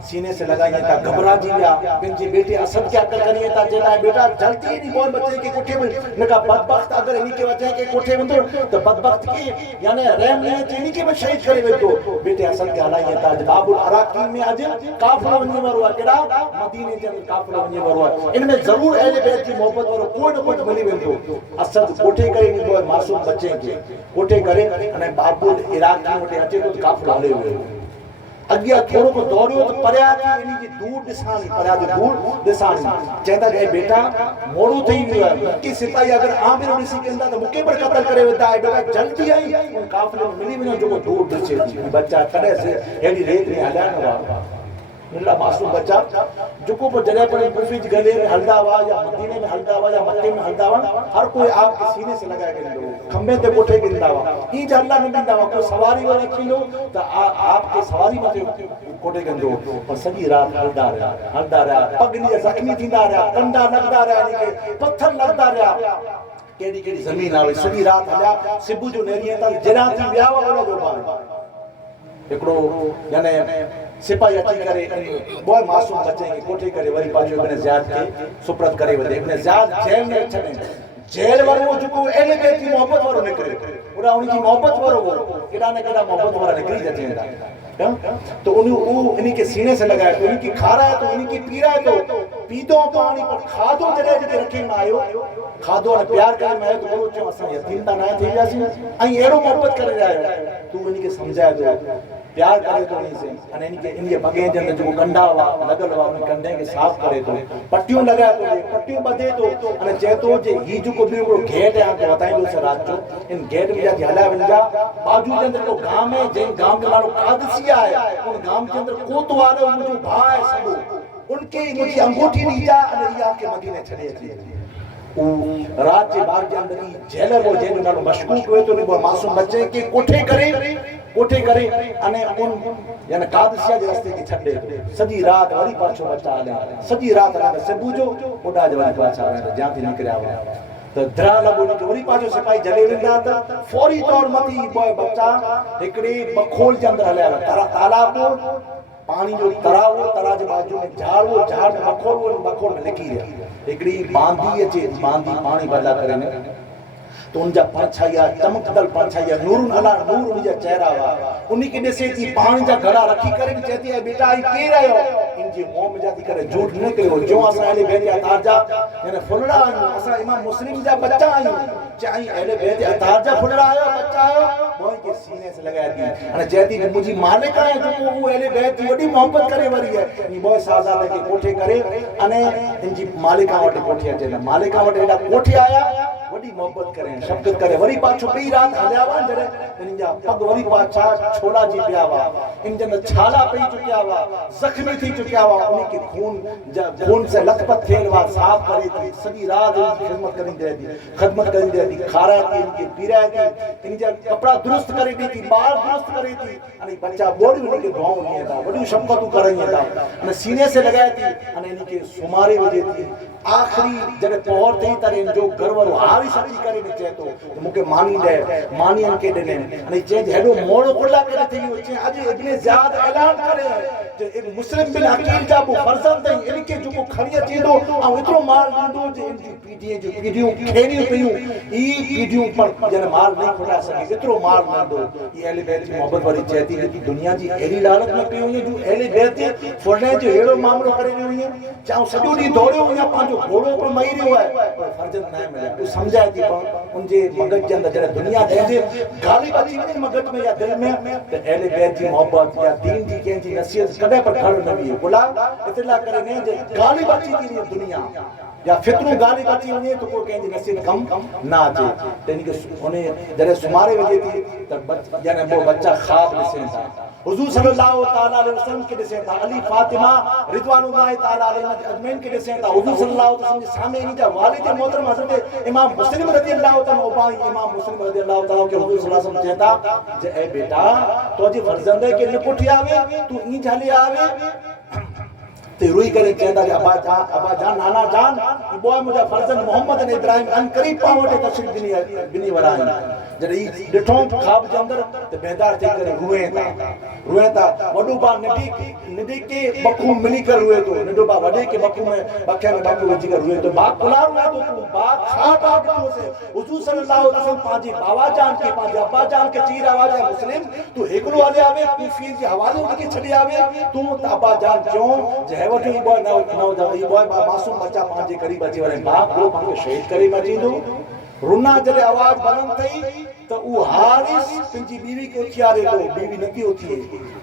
सीने से लगाइए ता घबरा जी गया पंहिंजे बेटे असद क्या कर करिए ता जेला बेटा जल्दी नहीं बोल बच्चे के कोठे में नका बदबख्त अगर इनके वजह के कोठे में तो बदबख्त की यानी रहम नहीं चीनी के में शहीद करे वेठो बेटे असद के हलाइए ता बाबुल अराकी में आज काफिलो वने वरो केड़ा मदीने जे काफिलो वने वरो इनमें जरूर अहले बैत की मोहब्बत और कोई न कोई मिली वेंदो असद कोठे करे नहीं बोल मासूम बच्चे के कोठे करे अने बाबुल इराकी में अचे तो काफिलो हले हुए अगिया थोड़ो को दौड़ियो तो परया थी इनी जी दूर दिसानी परया जो दूर दिसानी चेता जे बेटा मोड़ो थई वियो की सिपाही अगर आमिर ओडिसी केंदा तो मुके पर कत्ल करे वेदा है बेटा जल्दी आई उन काफिले में मिली वनो जो दूर दिसे थी बच्चा कड़े से एडी रेत में हला न वा मिला मासूम बच्चा जुको पर जगह पर कुफी गले में हलदा हुआ या मदीने में हलदा हुआ या मक्के में हलदा हुआ हर कोई आपके सीने से लगा के लो खंबे ते कोठे के गिंदा हुआ ई जल्ला नहीं गिंदा हुआ कोई सवारी वाला किलो तो आपके सवारी मते कोठे गंदो और सजी रात हलदा रहा पगली जख्मी थींदा रहा कंडा लगदा रहा यानी के पत्थर लगदा रहा केडी केडी जमीन आवे सजी रात हल्या सिबू जो नेरिए त जरा थी व्यावा वाला जो बार एकड़ो यानी सिपाही अची करे बोय मासूम बच्चे के कोठे करे वरी पाछो इब्न ज़ियाद के सुप्रत करे वदे इब्न ज़ियाद जेल में छने जेल वारो जुको एले बेटी मोहब्बत वारो निकरे ओडा उनी की मोहब्बत वारो वो केडा ने केडा मोहब्बत वारा निकरी जते तो उन्हें इन्हीं के सीने से लगाया तो इनकी खा रहा है तो इनकी पी रहा है तो पीदो पानी पर खादो जड़े जड़े रखे में आयो खादो और प्यार करे मैं तो बोलो चो असा यतीम ता ना थी जासी आई एरो मोहब्बत करे रहा तू इनके समझाए तो प्यार करे तो नहीं से अने इनके बगे जन जो कंडा वा लगल वा उन कंडे के साफ करे तो पट्टियों लगा तो पट्टियों बदे तो अने जे तो जे ही जो को भी को गेट है के बताई दो से रात जो इन गेट में जा हला वंजा बाजू के अंदर को गांव में जे गांव के मारो कादसिया है उन गांव के अंदर कोतवाले मुझे भाई सब उनके मुझे अंगूठी दी जा अने या के मदीने छड़े थी रात के बाग के अंदर जेलर वो जेल नालो मशकूक हुए तो नहीं मासूम बच्चे के कोठे करे अने उन यानी कादसिया के रास्ते की छड्डे सजी रात वरी पाछो बच्चा आले सजी रात अने से बूजो ओडा जवान पाछा जहां थी निकरिया हुआ तो धरा लगो ने वरी पाछो सिपाही जले वेंदा त फौरी तौर मती बॉय बच्चा एकड़ी बखोल के अंदर हल्या तालाब पानी जो तराव जे बाजू में झाड़ में बखोल में लिखी रहा एकड़ी बांधी अचे बांधी पानी बदला करे ने तो उनजा पंछाया चमकदल पंछाया नूर अला नूर उनजा चेहरा वा उन्हीं के देसे थी पानी जा घड़ा रखी करे कहती है बेटा आई के रहो इनजे मुंह में जाती करे झूठ न कयो जो असा ले बेटे ताजा यानी फुलड़ा असा इमाम मुस्लिम जा बच्चा आई चाही एले बेटे ताजा फुलड़ा आयो बच्चा आयो मोई के सीने से लगा दी अने कहती कि मुजी मालिक है जो वो एले बेटी वडी मोहब्बत करे वरी है नी बोय साजादे के कोठे करे अने इनजी मालिका वटे कोठे अचे मालिका वटे एडा कोठे आया वडी मोहब्बत करें शफकत करे वरी पाछो बई रात हल्यावा जरे इनजा पग वरी पाछा छोड़ा जी पियावा इन जन छाला पई चुकिया वा जख्मी थी चुकिया वा उन्हीं के खून से लथपथ थेलवा साफ करे थी सदी रात खिदमत करी दे दी खारा थी इनके पीरा थी इनजा कपड़ा दुरुस्त करे दी बाल दुरुस्त करे थी अने बच्चा बोल उन्हीं के दुआओं नहीं था वडी शफकत करई था अने सीने से लगाई थी अने इनके सुमारे वजे थी आखिरी जने पहुर थी तरे जो गर्वर हारी सची करे ने चेतो तो मुके मानी दे मानियन के देने अने चेंज हेडो मोड़ो कोला करे थी चे आज इब्ने ज़ियाद ऐलान करे जे एक मुस्लिम बिन अकील जा बु फरजंद इनके जो खड़िया चींदो आ इतरो माल दींदो जे इनकी पीडीए जो पीडियो खेनी पयू ई पीडियो पर जने माल नहीं खुला सके इतरो माल न दो ये अहले बैत की मोहब्बत वाली चेती कि दुनिया जी एली लालच में पयू जो अहले बैत फरने जो हेड़ो मामलो करे हुई है चाहे सजो दी दौड़ो या पांचो घोड़ो पर मई रहो है पर फरजंद ना मिले तू समझाए थी उनजे मगज के अंदर जरे दुनिया दे गाली बची वने मगज में या दिल में तो अहले बैत की मोहब्बत या दीन की के जी नसीहत कदे पर खड़ न भी बोला इतला करे ने जे गाली बची थी दुनिया या फितरू गाली बची वने तो को के जी नसीहत कम ना जे तेनी के ओने जरे सुमारे वजे थी त यानी वो बच्चा ख्वाब दिसे था हुजूर सल्लल्लाहु तआला अलैहि वसल्लम के दिसे था अली फातिमा रिजवानुल्लाह तआला अलैहि अजमैन के दिसे था हुजूर सल्लल्लाहु अलैहि वसल्लम के सामने इनजा वालिद मोहतरम हजरत इमाम मुस्लिम रदियल्लाहु तआला ओबाई इमाम मुस्लिम रदियल्लाहु तआला के हुजूर सल्लल्लाहु अलैहि वसल्लम कहता जे ए बेटा तो जी फरजंदे के निपुठी आवे तू ई झाली आवे ते रोई करे कहता जे अबा जान नाना जान बोय मुझा फरजंद मोहम्मद ने इब्राहिम अन करीब पावटे तशरीफ बिनी वराई जॾहिं ॾिठो ख़्वाब जे अंदरि त बेदार थी करे रोए था वॾो भाउ नंढी के बखू मिली करे रोए थो नंढो भाउ वॾे के बखे में बखू विझी करे रोए थो भाउ कुला रोए थो तूं भाउ छा भाउ ॾिठोसीं हुजूर सल्लल्लाहु अलैहि वसल्लम पंहिंजे बाबा जान खे पंहिंजे अब्बा जान खे चई रहिया हुआ मुस्लिम तूं हिकिड़ो हले आवे कूफी जे हवाले उनखे छॾे आवे तूं त अब्बा जान चयो जे वटि ई बॉय न बॉय मासूम बच्चा पंहिंजे करीब अची वञे भाउ को पंहिंजो शहीद करे मचींदो रुना जॾहिं आवाज़ बुलंद थई त उहो हारिस पंहिंजी बीवी खे उथियारे थो बीवी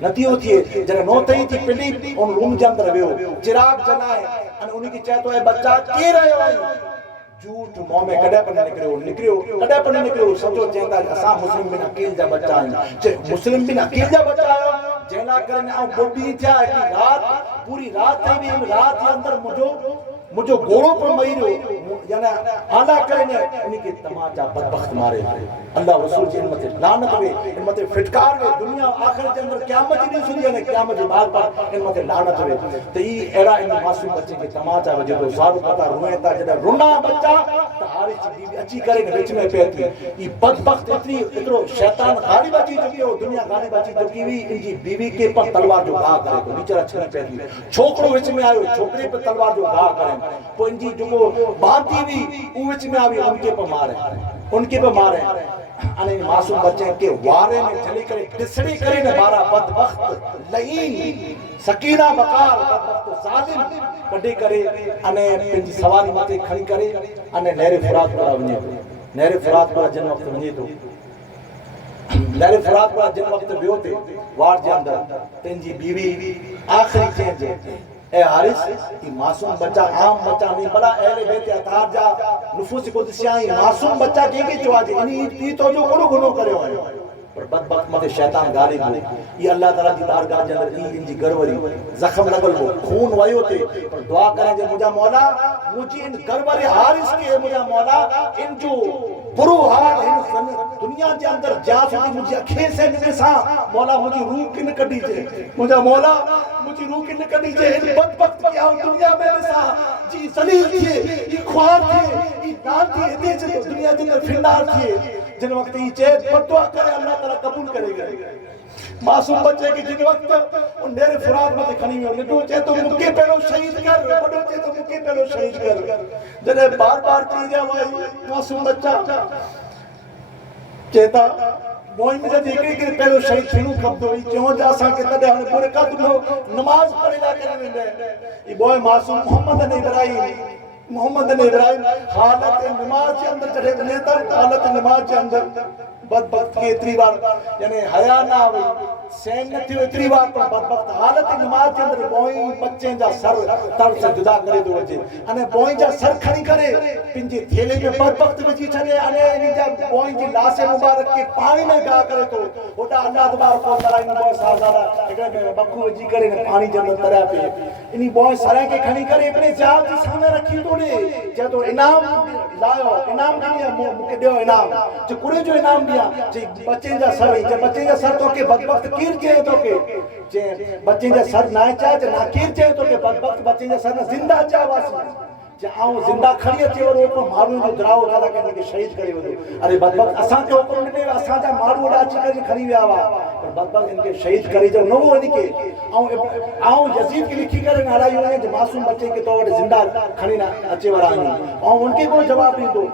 नथी उथिए जॾहिं नो थई थी पिली उन रूम जे अंदरि वियो चिराग जलाए अने उनखे चए थो बच्चा केरु आयो आहे झूठ मुंह में कॾहिं पण निकिरियो कॾहिं पण निकिरियो सचो चवंदा असां मुस्लिम बिन अकील जा बच्चा आहियूं चे मुस्लिम बिन अकील जा बच्चा आहियो जंहिं लाइ करे ऐं ॿुधी थिया हिकिड़ी राति पूरी राति थी वई राति जे अंदरि मुझो घोड़ो पर मई रहो यानी आला करे ने उनके तमाचा बदबख्त मारे अल्लाह रसूल जी मते लानत वे इन मते फिटकार वे दुनिया आखिर के अंदर क़यामत दी सुनी ने क़यामत के बाद पर इन मते लानत वे तो ई एरा इन मासूम बच्चे के तमाचा वजे तो सारो पता रोए ता जदा रुना बच्चा त हारिस जी बीवी अची करे ने विच में पे थी ई बदबख्त इतरो शैतान गालिब अची चुकियो दुनिया गालिब अची चुकी हुई इनकी बीवी के पर तलवार जो घा करे तो नीचे छड़ी पे थी छोकरो विच में आयो छोकरे पे तलवार जो घा करे पंजी जो बांधी भी उ विच में आवी उनके पे मारे अने मासूम बच्चे के वारे में चली करे टिसड़ी करे ने बारा बदबख्त लईन सकीना बकार बदबख्त जालिम कढे करे अने पंजी सवारी मथे खणी करे अने नहर फुरात पर वने नहर फुरात पर जन वक्त वने तो नहर फुरात पर जन वक्त बियो थे वार जे अंदर पंजी बीवी आखिरी चेंज ए हारिस ई मासूम बच्चा आम बच्चा नहीं बड़ा अहले बैत अतार जा नुफूस कुदसिया ई मासूम बच्चा के चवाजे इनी तो जो कोनो गुनो करयो है पर बदबख्त मते शैतान गाली दे ये अल्लाह ताला की बारगाह जे अंदर ई इनजी गरवरी जख्म लगल हो खून वयो थे पर दुआ करें जे मुजा मौला मुजी इन गरवरी हारिस के मुजा मौला इन जो बुरो हाल इन दुनिया जे अंदर जा सुधी मुजी अखे से निसा मौला मुजी रूह किन कडी जे मुजा मौला मुजी रूह किन कडी जे इन बदबख्त के आओ दुनिया में निसा जी जलील थे ई ख्वार थे ई नाम थे दे जे दुनिया जे अंदर फिरदार थे जिन वक्त ई चे बददुआ करे अल्लाह ताला कबूल करेगा मासूम बच्चे के जिन वक्त उन नेरे फुरात मते खणी में निडो चे तो मुके पेलो शहीद कर बडो चे तो मुके पेलो शहीद कर जने बार-बार चीजा वाई मासूम बच्चा चेता मोई में जब एकड़ी के पेलो शहीद थिनु खपदो ई क्यों जा सा के तडे हने पूरे का तुम नमाज पढ़ेला करे वेंदे ई बॉय मासूम मोहम्मद ने इब्राहिम हालत नमाज के अंदर चढ़े वने त हालत नमाज के अंदर बदबख्त के इतनी बार यानी हया ना आवे सैन न थियो इतनी बार पर बदबख्त हालत नमाज के अंदर बोई बच्चे जा सर तड़ से जुदा करे दो वजे अने बोई जा सर खणी करे पिंजे थेले में बदबख्त विची छने अने इन जा बोई जी लाशे मुबारक के पानी में गा करे तो ओटा अल्लाह तबारक व तआला इन बोई सादारा एकड़े में बखू विची करे ने पानी जे अंदर तरया पे इनी बोई सरे के खणी करे अपने जात के सामने रखी तो ने जे तो इनाम लायो इनाम दिया मुके दियो इनाम जो कुरे जो इनाम दिया जे बच्चे जा सर तो के बदबख्त कीर के तो के जे बच्चे जा सर ना चा जे ना कीर चे तो के बदबख्त बच्चे जा सर ना जिंदा चा वासी जे आऊं जिंदा खड़ी अचे वरो तो मारू जो दराव दादा के शहीद करे वदो अरे बदबख्त असा के हुकुम ने असा जा मारू डा अची करे खड़ी वे आवा पर बदबख्त इनके शहीद करे जो नो वनी के आऊं यजीद के लिखी करे नाराई होने जे मासूम बच्चे के तो जिंदा खड़ी ना अचे वरा आऊं उनके को जवाब दी दो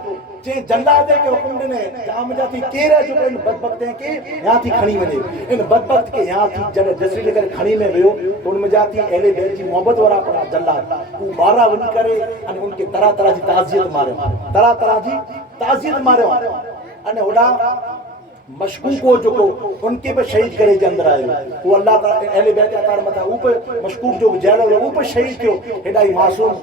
जे जल्लाद के हुकुम ने जाम जाती केरा जो इन बदबख्त के यहां थी खणी वने इन बदबख्त के यहां थी जने जसरी लेकर खणी में वियो तो उनमें जाती अहले बैत जी मोहब्बत वाला पड़ा जल्लाद उ बारा वनी करे अने उनके तरह तरह जी ताजियत मारे अने ओडा मशकूक हो जो उनके पे शहीद करे जे अंदर आयो वो अल्लाह ताला अहले बैत अतार मथा ऊपर मशकूक जो जेल हो ऊपर शहीद थियो हेडाई मासूम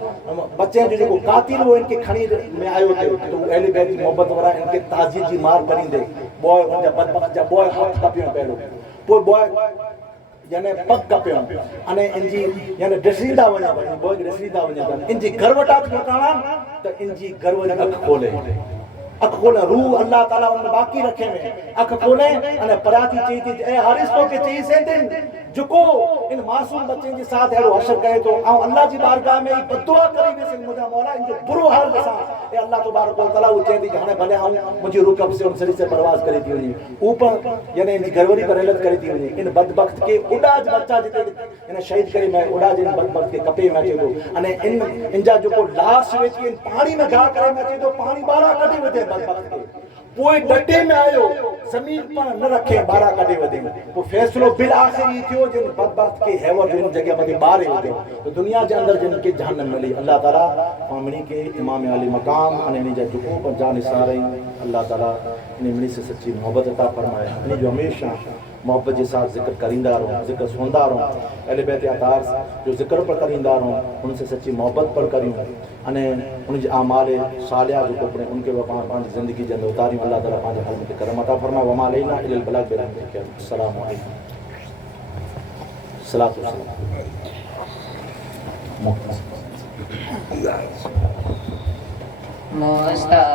बच्चे जो कातिल हो इनके खणी में आयो थे तो अहले बैत की मोहब्बत वाला इनके ताजियत जी मार करिंदे बॉय उनजा बदबख्त जा बॉय हाथ कपियो पहलो पोइ बॉय यानी पग कपियो अने इनजी यानी ड्रेसिंदा वने बॉय ड्रेसिंदा वने इनजी घरवटा ठकाना त इनजी घरवरी अख खोले रूह अल्लाह ताला उन बाकी रखे में अख खोले अने पराती चई थी ए हारिस तो के चई से दिन जेको इन मासूम बच्चे जे साथ अहिड़ो हशर करे थो ऐं अल्लाह जी बारगाह में बददुआ करी वेसे मुंहिंजा मौला इन जो बुरो हाल ॾिसां ए अल्लाह तबारक व तआला चए थी हाणे भले आऊं मुंहिंजी रूह कब से उन सरी से परवाज़ करे थी वञे ऊपर यानी इन घरवारी पर हेलत करे थी वञे इन बदबख्त के उड़ाज बच्चा जिते इन शहीद करे मैं उड़ाज इन बदबख्त के कपे में अचे थो अने इन जा जेको लाश वेची इन पानी में गाह करे में अचे थो पानी ॿाहिरां कढी वधे बदबख्त के पोइ डटे में आयो ज़मीन पर न रखे ॿाहिरां कढे वधे पोइ फ़ैसिलो बिल आख़िरी थी जिन बदबख्त के हैवर जो इन जगह मथे ॿारे विधो तो दुनिया जे अंदर जिन के जहन्नम मिली अल्लाह ताला पामणी के इमाम आली मकाम अने इन जा जेको पर जान सारे अल्लाह ताला इन मिली से सच्ची मोहब्बत अता फरमाए इन जो हमेशा मोहब्बत के साथ जिक्र करींदा रहो जिक्र सुनदा रहो अहले बैत अतार जो जिक्र पर करींदा रहो उनसे सच्ची मोहब्बत पर करियूं अने उन जे आमाल सालिया जो कपड़े उनके पांच जिंदगी जे अंदर उतारियूं अल्लाह ताला पांच हल में करम अता फरमाए वमा अलैना इल्ल बलाग बिरहमतिक अस्सलामु अलैकुम सलातु मुस्ता